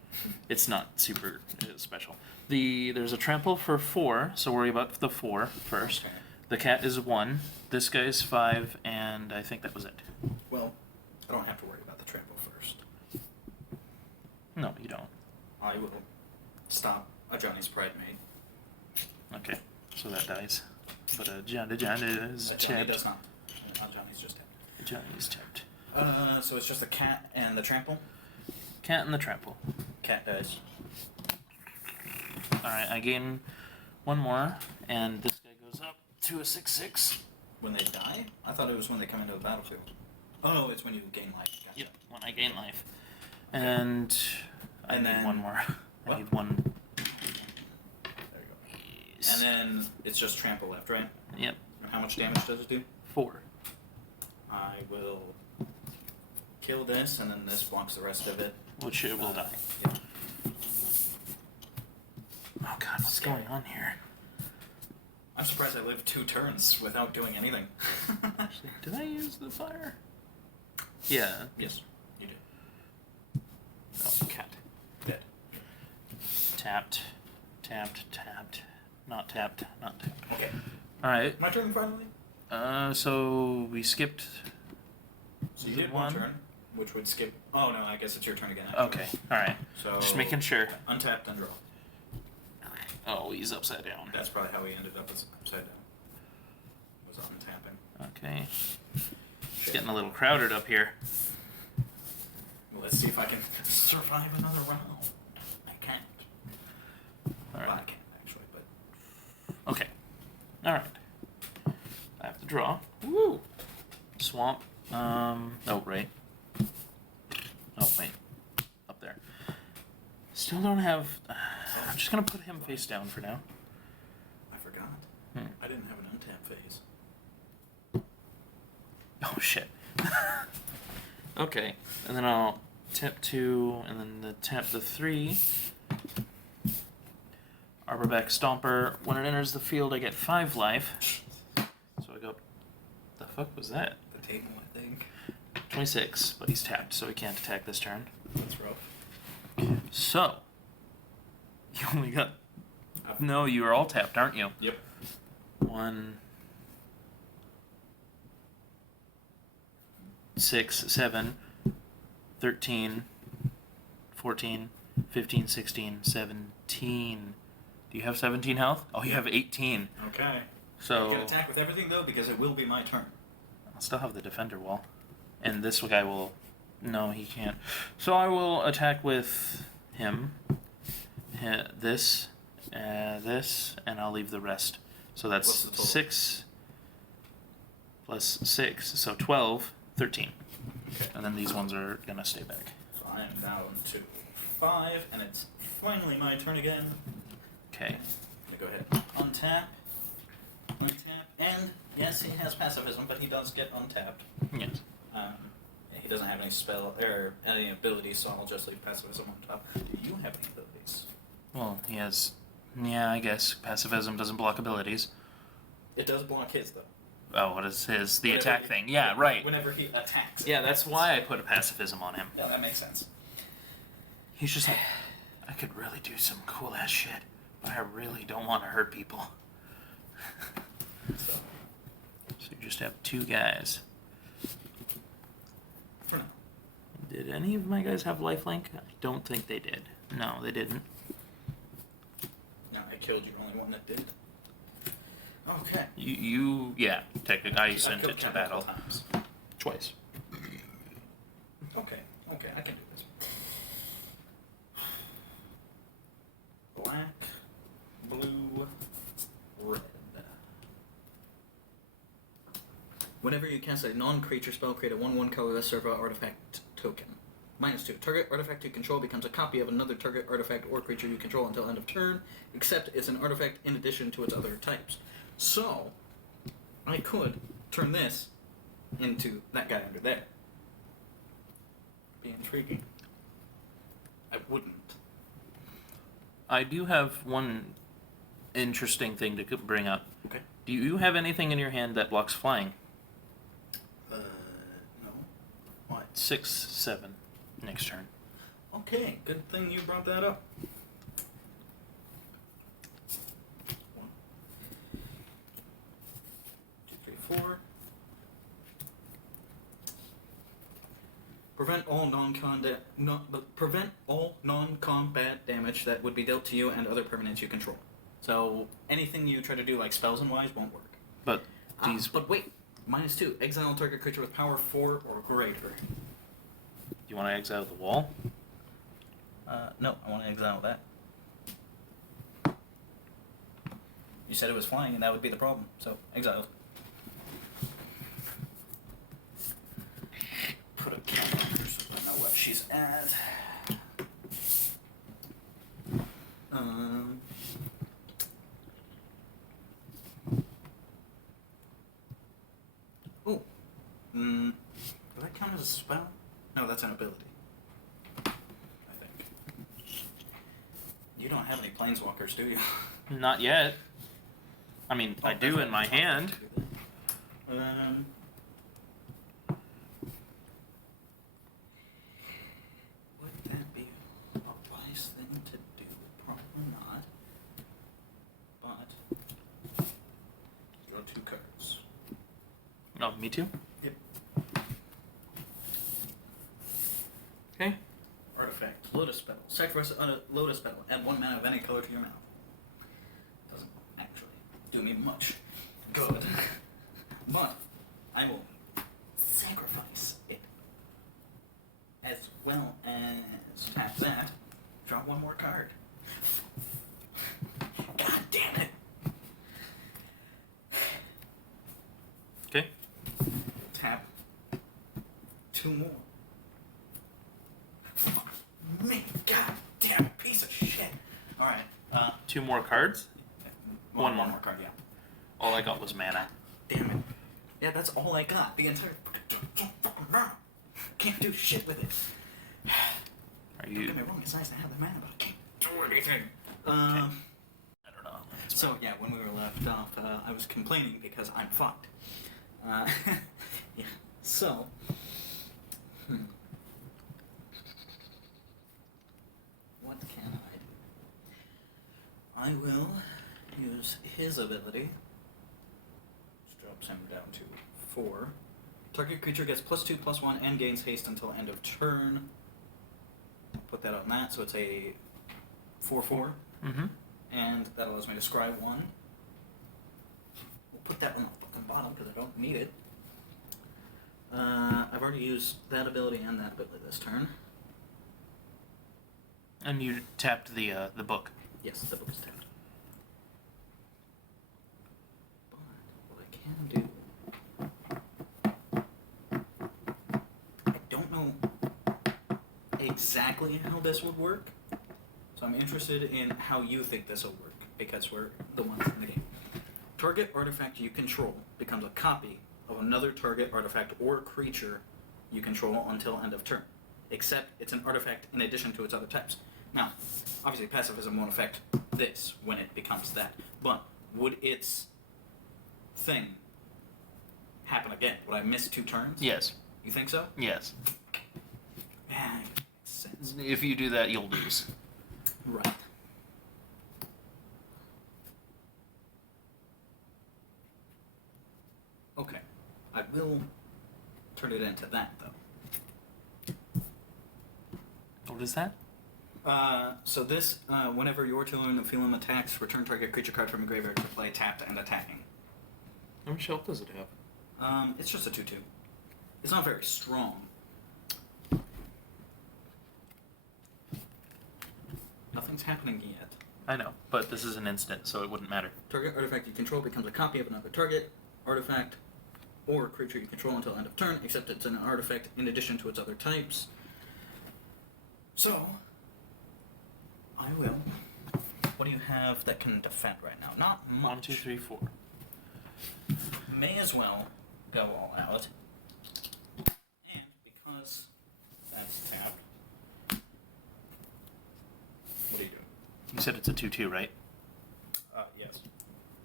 It's not super special. There's a trample for 4, so worry about the 4 first. Okay. The cat is 1. This guy is 5, and I think that was it. Well, I don't have to worry about the trample first. No, you don't. I will stop a Johnny's Pride Maid. Okay, so that dies. But Johnny is But Johnny tapped. does not. Johnny's just tapped. Johnny's tapped. So it's just the cat and the trample? Cat and the trample. Cat dies. Alright, I gain 1 more, and this guy goes up to a 6/6. When they die? I thought it was when they come into the battlefield. Oh no, it's when you gain life. Gotcha. Yep, when I gain life. And I And need then- 1 more. I what? need 1. There you go. And then it's just trample left, right? Yep, And how much damage does it do? 4. I will kill this, and then this blocks the rest of it. Which it will die. Yeah. Oh god, what's going on here? I'm surprised I lived 2 turns without doing anything. Actually, did I use the fire? Yeah. Yes, you did. Oh, cat. Dead. Tapped. Tapped. Tapped. Not tapped. Not tapped. Okay. Alright. My turn finally? So we skipped... So you Is it did one 1? turn, which would skip... Oh no, I guess it's your turn again. Actually. Okay, alright. So Just making sure. Untap, then draw. Oh, he's upside down. That's probably how he ended up as upside down. Was untapping. Okay. It's getting a little crowded up here. Well, let's see if I can survive another round. I can't. Alright. Well, I can actually, but Okay. Alright. I have to draw. Woo! Swamp. Oh, right. Oh, wait. Up there. still don't have. I'm just gonna put him face down for now. I forgot. Hmm. I didn't have an untap phase. Oh shit. Okay, and then I'll tap 2, and then tap the 3. Arborback Stomper. When it enters the field, I get 5 life. So I go. The fuck was that? The table, I think. 26, but he's tapped, so he can't attack this turn. That's rough. So, you only got. No, you are all tapped, aren't you? Yep. 1, 6, 7, 13, 14, 15, 16, 17. Do you have 17 health? Oh, you have 18. Okay. So I can attack with everything, though, because it will be my turn. I'll still have the defender wall. And this guy will... No, he can't. So I will attack with him. This, this, and I'll leave the rest. So that's What's the total? 6 plus 6, so 12, 13. Okay. And then these ones are going to stay back. So I am down to 5, and it's finally my turn again. Okay. Go ahead. Untap. Untap. And, yes, he has pacifism, but he does get untapped. Yes. He doesn't have any spell, or any abilities, so I'll just leave pacifism on top. Do you have any abilities? Well, he has... Yeah, I guess pacifism doesn't block abilities. It does block his, though. Oh, what is his? The Whenever attack he- thing. Yeah, right. Whenever he attacks. Yeah, that's why I put a pacifism on him. Yeah, that makes sense. He's just like, I could really do some cool ass shit, but I really don't want to hurt people. So, So you just have 2 guys. for now. Did any of my guys have lifelink? I don't think they did. No, they didn't. No, I killed your only one that did. Okay. Yeah, technically, I sent killed it to Cat a couple battle times. twice. Okay, I can do this. Black, blue, red. Whenever you cast a non-creature spell, create a 1/1 colorless servo artifact token. -2. Target artifact you control becomes a copy of another target artifact or creature you control until end of turn, except it's an artifact in addition to its other types. So, I could turn this into that guy under there. Be intriguing. I wouldn't. I do have one interesting thing to bring up. Okay. Do you have anything in your hand that blocks flying? No. What? 6, 7. Next turn. Okay, good thing you brought that up. 1, 2, 3, 4. Prevent all non-combat damage that would be dealt to you and other permanents you control. So anything you try to do, like spells and wise, won't work. But these... But wait, -2. Exile target creature with power 4 or greater. You want to exile the wall? No, I want to exile that. You said it was flying, and that would be the problem. So, exile. Put a camera on her so I know what she's at. Oh. Would that count as a spell? No, that's an ability. I think. You don't have any planeswalkers, do you? Not yet. I mean, I do in my hand. Would that be a wise thing to do? Probably not. But draw 2 cards. Oh, me too? Yep. Okay. Artifact. Lotus Petal. Sacrifice a Lotus Petal. Add 1 mana of any color to your mouth. Doesn't actually do me much good. But I will sacrifice it. As well as tap that. Draw 1 more card. God damn it! Okay. Tap 2 more. Fuck me, god damn it, piece of 2 more cards? One more. card, yeah. All I got was mana. Damn it. Yeah, that's all I got. The entire... Can't do shit with it. Are Don't you... get me wrong, it's nice to have the mana, but I can't do anything. I don't know. So, yeah, when we were left off, I was complaining because I'm fucked. Yeah, so... What can I do? I will use his ability, which drops him down to 4. Target creature gets +2/+1 and gains haste until end of turn. Put that on that, so it's a 4/4. Mm-hmm. And that allows me to scry 1. We'll put that on the fucking bottom because I don't need it. I've already used that ability and that ability this turn. And you tapped the book. Yes, the book is tapped. But what I can do... I don't know exactly how this would work. So I'm interested in how you think this will work, because we're the ones in the game. Target artifact you control becomes a copy of another target artifact or creature you control until end of turn, except it's an artifact in addition to its other types. Now, obviously pacifism won't affect this when it becomes that, but would its thing happen again? Would I miss 2 turns? Yes. You think so? Yes. Yeah, it makes sense. If you do that, you'll lose. Right. Okay. I will turn it into that, though. What is that? So this, whenever your Tefillin of Phelim attacks, return target creature card from a graveyard to play tapped and attacking. How much health does it have? It's just a 2/2. It's not very strong. Nothing's happening yet. I know, but this is an instant, so it wouldn't matter. Target artifact you control becomes a copy of another target artifact or creature you control until end of turn, except it's an artifact in addition to its other types. So, I will. What do you have that can defend right now? Not much. 1, 2, 3, 4. May as well go all out. And because that's tapped, what do you do? You said it's a 2/2, right? Yes.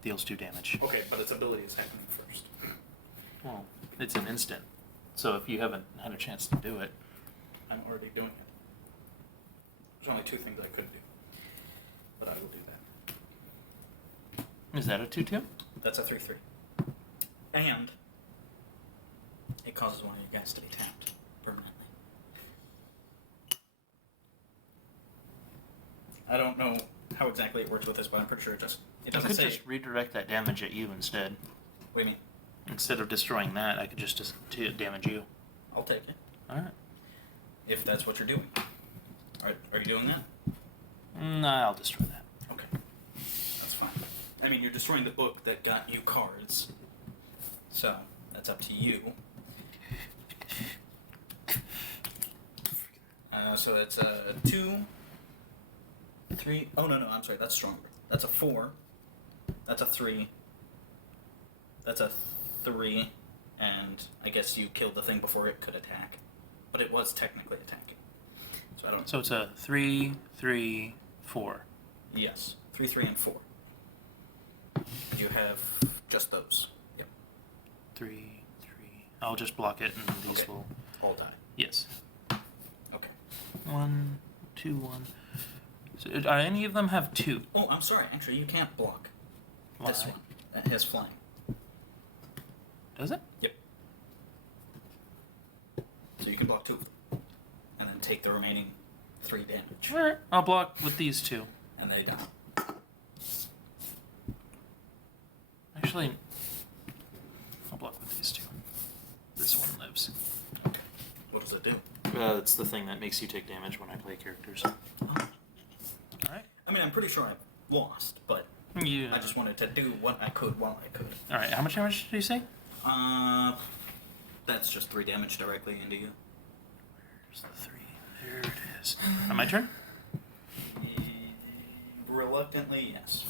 Deals 2 damage. Okay, but its ability is happening first. Well, it's an instant. So if you haven't had a chance to do it... I'm already doing it. There's only 2 things I could do. But I will do that. Is that a 2/2? That's a 3/3. And it causes one of your guys to be tapped permanently. I don't know how exactly it works with this, but I'm pretty sure it I doesn't could say. just redirect that damage at you instead. What do you mean? Instead of destroying that, I could just damage you. I'll take it. Alright. If that's what you're doing. Are you doing that? No, I'll destroy that. Okay. That's fine. I mean, you're destroying the book that got you cards. So, that's up to you. So that's a 2, 3. Oh, no, I'm sorry. That's stronger. That's a 4. That's a 3. That's a 3. And I guess you killed the thing before it could attack. But it was technically attacking. So I don't. So it's a 3, 3, 4. Yes. 3, 3, and 4. You have just those. Yep. 3, 3. I'll just block it and these Okay. will... All die. Yes. Okay. 1, 2, 1. So, are any of them have 2? Oh, I'm sorry. Actually, you can't block this Why? one. That has flying. Does it? Yep. So you can block 2 of them. And then take the remaining 3 damage. Alright. I'll block with these 2. And they die. Actually, I'll block with these 2. This one lives. What does it do? It's the thing that makes you take damage when I play characters. Alright. I mean, I'm pretty sure I lost, but Yeah. I just wanted to do what I could while I could. Alright, how much damage did you say? That's just 3 damage directly into you. Where's the 3? There it is. On my turn? Reluctantly, yes.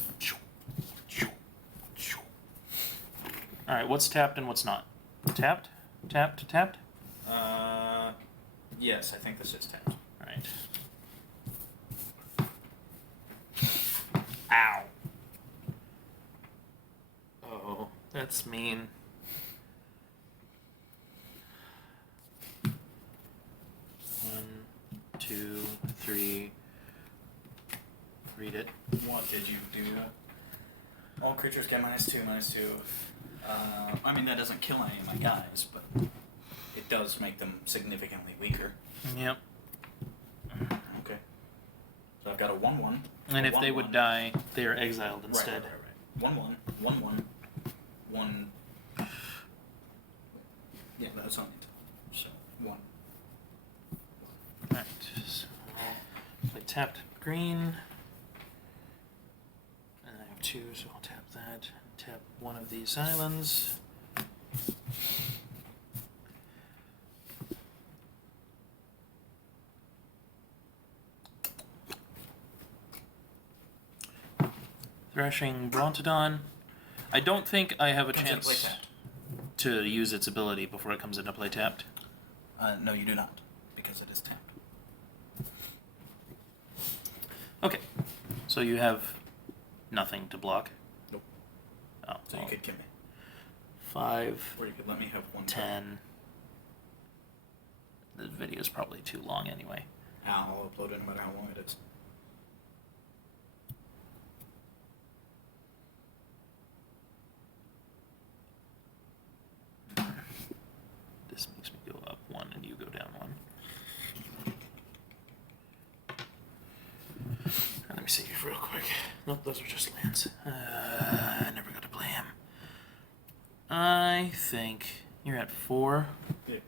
Alright, what's tapped and what's not? Tapped? Tapped? Tapped? Yes, I think this is tapped. Alright. Ow. Oh, that's mean. One, two, three. Read it. What did you do? All creatures get -2, -2. I mean, that doesn't kill any of my guys, but it does make them significantly weaker. Yep. Okay. So I've got a 1/1. And if they would 1/1. die, they are exiled instead. Right. 1/1, 1/1, 1. Yeah, that's on it. So 1. Alright, so I'll play tapped green. And I have 2, so I'll tap that. Tap one of these islands. Thrashing Brontodon. I don't think I have a Comes into play chance tapped. to use its ability before it comes into play tapped. No, you do not, because it is tapped. Okay, so you have nothing to block. Nope. Oh, So well, you could kill me. 5, Or you could let me have 1 10. The video's probably too long anyway. I'll upload it no matter how long it is. This makes me go up 1 and you go down 1. And let me see real quick. Nope, those are just lands. I never got to play him. I think you're at 4. Yeah.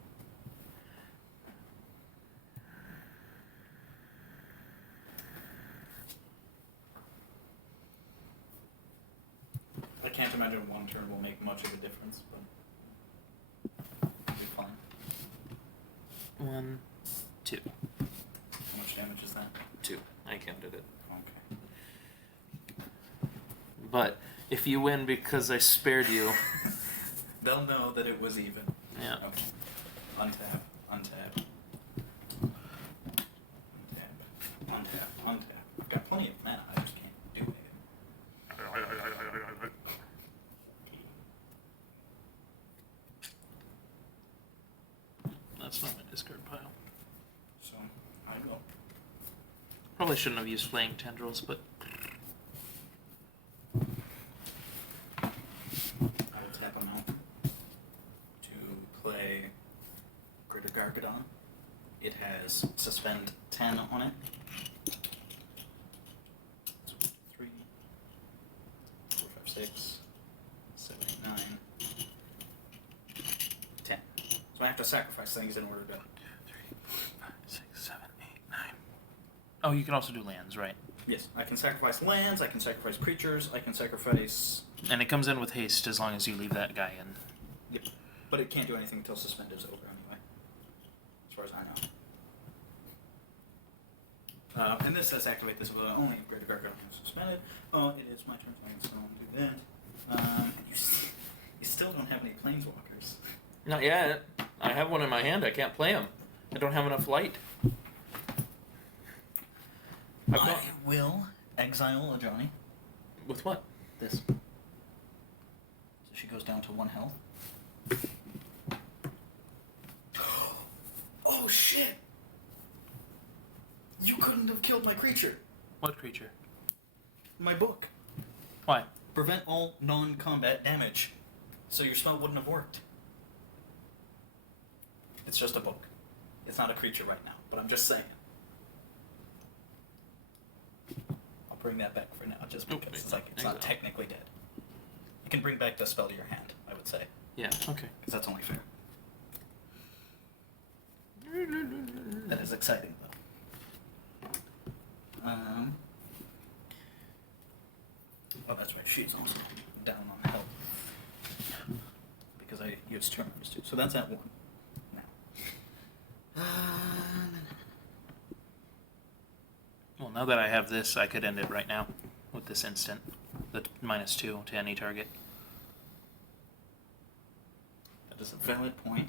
I can't imagine 1 turn will make much of a difference, but it'll be fine. 1, 2. How much damage is that? 2. I counted it. Okay. But if you win because I spared you, They'll know that it was even. yeah. Okay. Untap. Untap. Untap. Untap. Untap. I've got plenty of mana, I just can't do anything. That's not my discard pile. So, I go. Probably shouldn't have used Flaying Tendrils, but I will tap him out to play Greater Gargadon. It has Suspend 10 on it. 3, 4, 5, 6, 7, 8, 9, 10. So I have to sacrifice things in order to... 2, 3, 4, 5, 6, 7, 8, 9. Oh, you can also do lands, right? Yes, I can sacrifice lands, I can sacrifice creatures, I can sacrifice... And it comes in with haste as long as you leave that guy in. Yep. But it can't do anything until Suspend is over anyway. As far as I know. And this says activate this ability only if Greater Gargadon is suspended. Oh, it is my turn, so I'll do that. You still don't have any Planeswalkers. Not yet. I have one in my hand. I can't play him. I don't have enough light. I've got... I will exile a Johnny. With what? This. So she goes down to 1 health. Oh shit! You couldn't have killed my creature. What creature? My book. Why? Prevent all non-combat damage. So your spell wouldn't have worked. It's just a book. It's not a creature right now, but I'm just saying. I'll bring that back for now, just Oh, because wait, it's like it's not exile. technically dead. You can bring back the spell to your hand, I would say, Yeah, okay. because that's only fair. That is exciting, though. Oh, that's right. She's also down on health because I used turns too. So that's at 1 now. Well, now that I have this, I could end it right now. this instant. The -2 to any target. That is a valid point.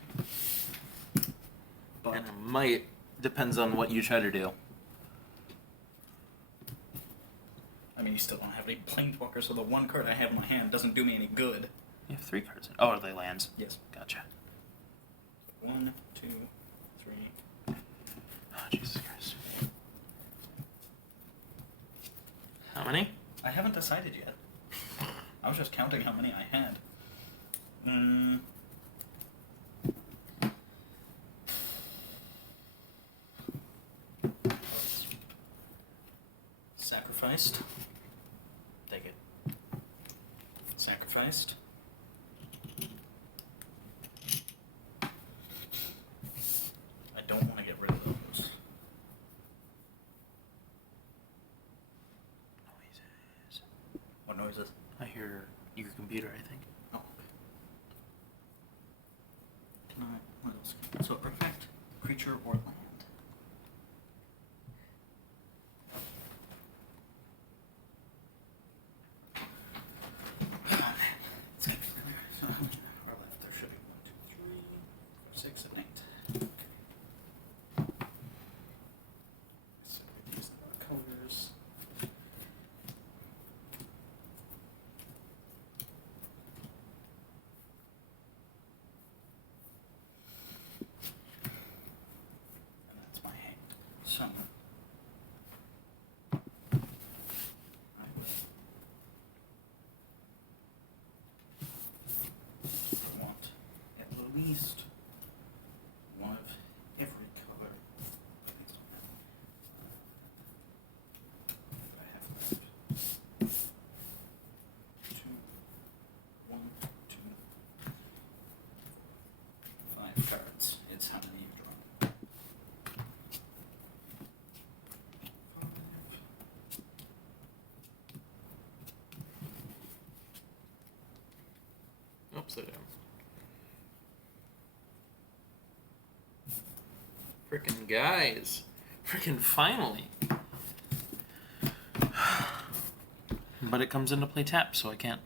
But And it might, depends on what you try to do. I mean, you still don't have any planeswalkers, so the one card I have in my hand doesn't do me any good. You have 3 cards. Oh, are they lands? Yes. Gotcha. 1, 2, 3. Oh, Jesus Christ. How many? I haven't decided yet. I was just counting how many I had. Sacrificed. Take it. Sacrificed. I don't want to get rid of those. Noises. What noises? I hear your computer, I think. Oh, okay. Can I? What else? So protect creature or land. Oh man, it's getting there. So our left there should be 1, 2, 3, 4, 6, and 8. Okay. So these are our colors. And that's my hand. So I want at least one of every color. At least on that. I have left. 2, 1, 2, 5 cards. It's how many you draw. 5. Upside down. Frickin' guys. Frickin' finally. But it comes into play tap, so I can't.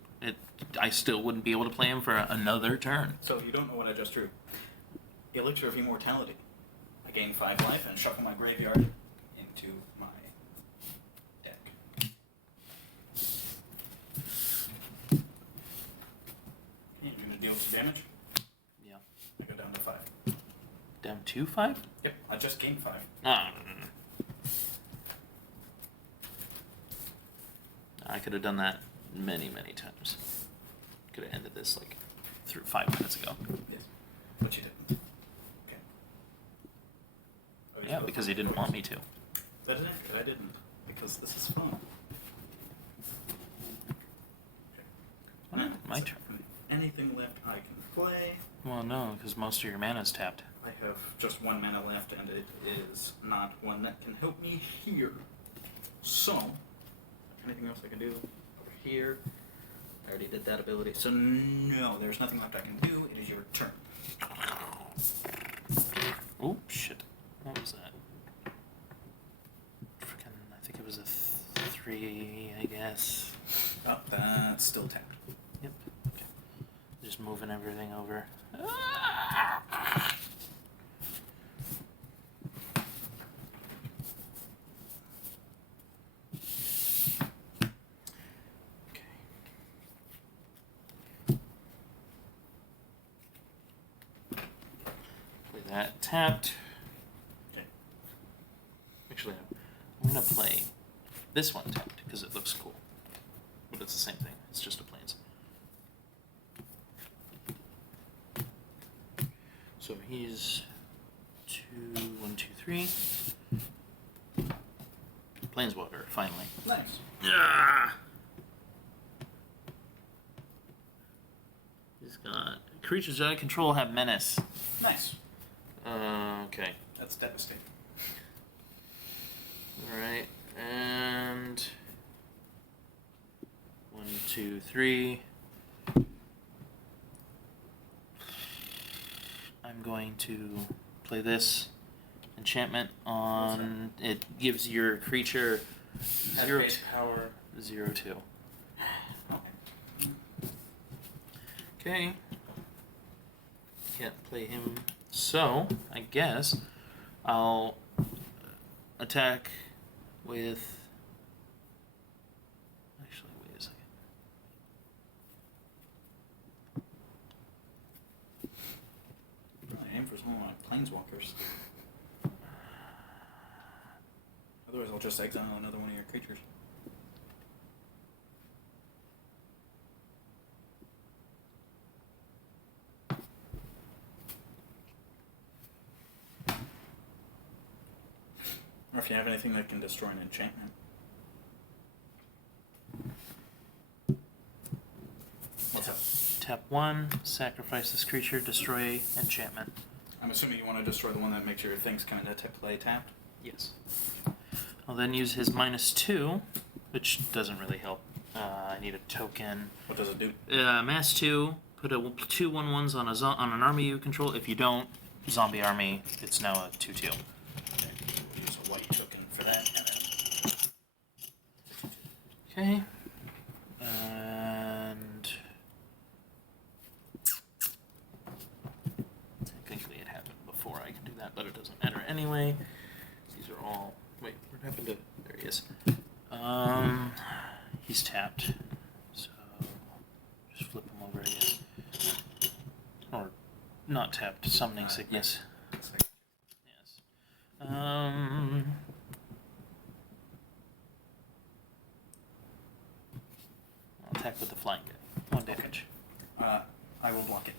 I still wouldn't be able to play him for another turn. So you don't know what I just drew. Elixir of Immortality. I gain 5 life and shuffle my graveyard into my deck. Okay, you're gonna deal some damage? Yeah. I go down to 5. Down 2-5? Yep, I just gained 5. No. I could have done that many, many times. Could have ended this like 5 minutes ago. Yes. But you didn't. Okay. Yeah, because he didn't want me to. That is accurate, I didn't. Because this is fun. Okay. Well, my so turn. Anything left I can play. Well, no, because most of your mana's tapped. I have just 1 mana left, and it is not one that can help me here. So, anything else I can do over here? I already did that ability. So, no, there's nothing left I can do. It is your turn. Oh, shit. What was that? Frickin', I think it was a 3, I guess. Oh, that's still tapped. Yep. Okay. Just moving everything over. Okay. Play that tapped. Okay. Actually, I'm gonna play this one tapped because it looks cool. But it's the same thing. It's just a plains. So he's 2, 1, 2, 3. Planeswalker, finally. Nice. Yeah. He's got creatures that I control have menace. Nice. Okay. That's devastating. Alright, and 1, 2, 3. I'm going to play this enchantment on. It gives your creature Have 0. base power. 0-2. Okay. Okay. Can't play him. So, I guess I'll attack with... Actually, wait a second. Probably aim for someone like Planeswalkers. Otherwise, I'll just exile another one of your creatures. Or if you have anything that can destroy an enchantment. What's up? Tap 1, sacrifice this creature, destroy enchantment. I'm assuming you want to destroy the one that makes your things come into play tapped? Yes. I'll then use his -2, which doesn't really help. I need a token. What does it do? Mass 2, put a 2 1/1s on on an army you control. If you don't, zombie army, it's now a 2/2. Okay, we'll use a white token for that. Okay. And technically it happened before I can do that, but it doesn't matter anyway. These are all... Wait, what happened to... There he is. He's tapped. So just flip him over again. Or not tapped, summoning sickness. Yes. Yes. I'll attack with the flying guy. 1 damage. I will block it.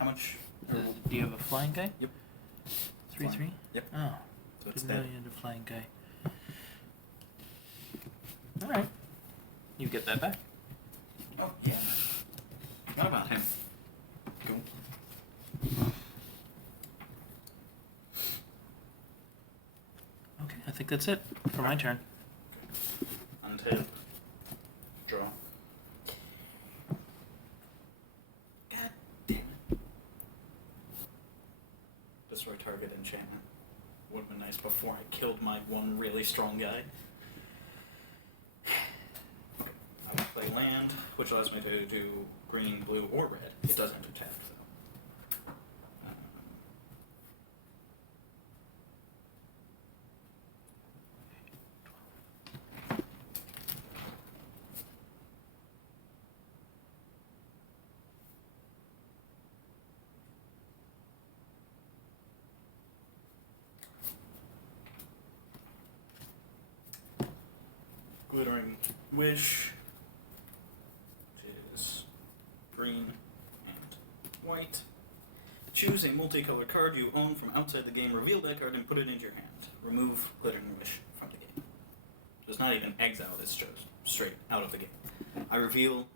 How much? Do you have a flying guy? Yep. 3/3? Yep. Oh. So it's Didn't know dead. you had a flying guy. Alright. You get that back. Oh, yeah. Forgot about him. Cool. Okay, I think that's it for my turn. Untap. Draw. God damn it. Destroy target enchantment. Would have been nice before I killed my one really strong guy. Okay. I will play land, which allows me to do green, blue, or red. It doesn't do tap, though. Glittering Wish, which is green and white. Choose a multicolored card you own from outside the game, reveal that card, and put it into your hand. Remove Glittering Wish from the game. So it's not even exiled, it's just straight out of the game. I reveal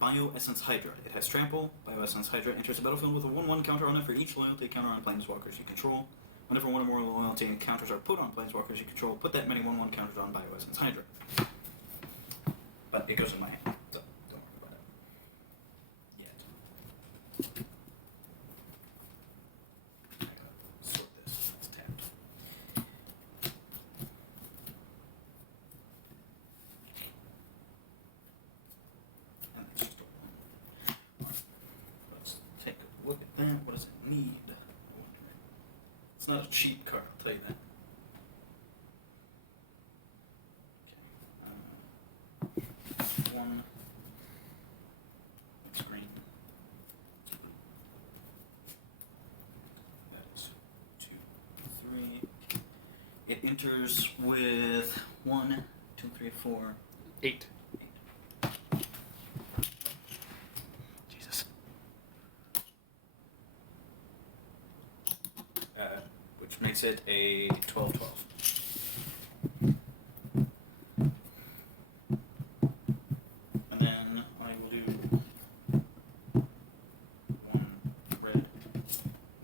Bioessence Hydra. It has trample. Bioessence Hydra enters the battlefield with a 1/1 counter on it for each loyalty counter on planeswalkers you control. Whenever one or more loyalty counters are put on planeswalkers you control, put that many 1/1 counters on Bioessence Hydra. But it goes in my hand, so don't worry about it. Yet. I gotta sort this. It's tapped. And that's just a 1. Alright. Let's take a look at that. What does it need? It's not a cheap card, I'll tell you that. One. That's green. That is 2, 3. It enters with 1, 2, 3, 4, 8. 8. Jesus. Which makes it a 12/12. And then I will do 1 red,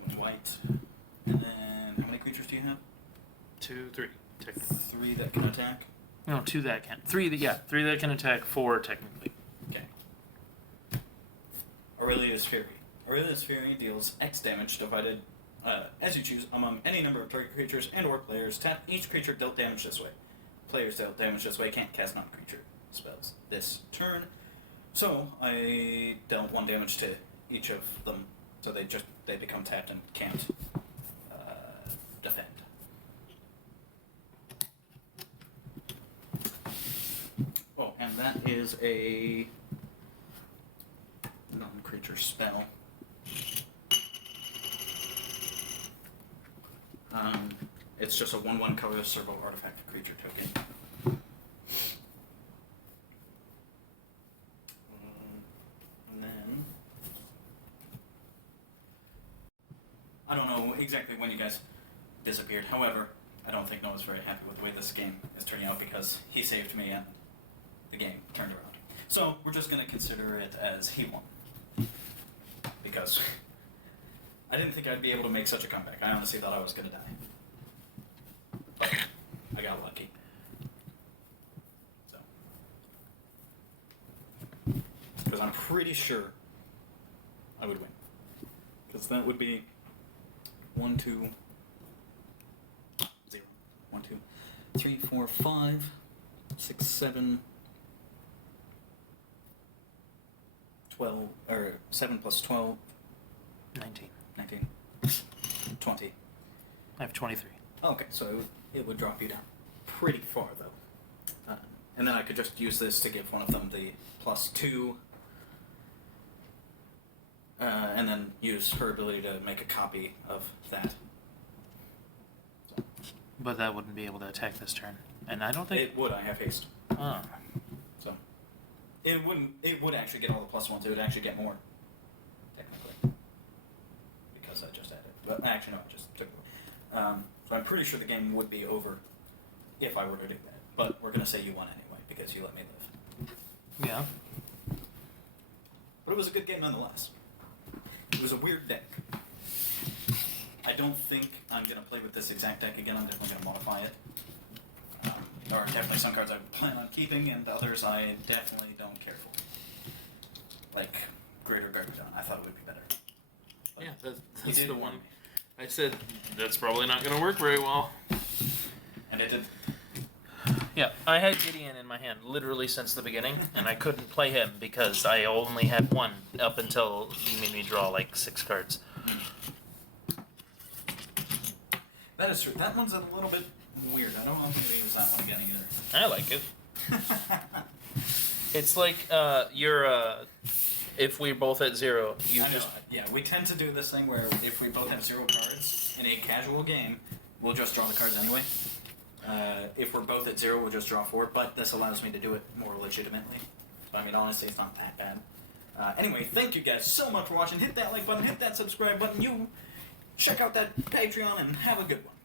1 white, and then how many creatures do you have? 2, 3, technically. 3 that can attack. No, 2 that can. 3 that, yeah, 3 that can attack, 4 technically. Okay. Aurelia's Fury. Aurelia's Fury deals X damage divided as you choose among any number of target creatures and/or players. Tap each creature dealt damage this way. Players dealt damage this way can't cast non-creature spells this turn. So I dealt 1 damage to each of them, so they become tapped and can't defend. Oh, and that is a non-creature spell. It's just a 1/1 colorless servo artifact creature token. And then I don't know exactly when you guys disappeared. However, I don't think Noah's very happy with the way this game is turning out because he saved me and the game turned around. So we're just going to consider it as he won. Because I didn't think I'd be able to make such a comeback. I honestly thought I was going to die. But I got lucky. So. Because I'm pretty sure I would win. Because that would be 1, 2, 0. 1, 2, 3, 4, 5, 6, 7, 12, or 7 plus 12, 19. 19, 20. I have 23. Okay, so it would drop you down pretty far, though. And then I could just use this to give one of them the +2, and then use her ability to make a copy of that. So. But that wouldn't be able to attack this turn. And I don't think... It would, I have haste. Oh. So. It would actually get all the +1s, it would actually get more, technically. Because I just added. But actually, no, I just took it away. So I'm pretty sure the game would be over if I were to do that. But we're going to say you won anyway, because you let me live. Yeah. But it was a good game nonetheless. It was a weird deck. I don't think I'm going to play with this exact deck again. I'm definitely going to modify it. There are definitely some cards I plan on keeping, and others I definitely don't care for. Like Greater Gargadon. I thought it would be better. But Yeah, you that's did the win one. me. I said, that's probably not going to work very well. And it did. Yeah, I had Gideon in my hand literally since the beginning, and I couldn't play him because I only had one up until you made me draw like 6 cards. That is true. That one's a little bit weird. I don't know if I'm going to use that one again either. I like it. It's like if we're both at 0, you I know. just... Yeah, we tend to do this thing where if we both have 0 cards in a casual game, we'll just draw the cards anyway. If we're both at 0, we'll just draw 4, but this allows me to do it more legitimately. So, I mean, honestly, it's not that bad. Anyway, thank you guys so much for watching. Hit that like button, hit that subscribe button. You check out that Patreon and have a good one.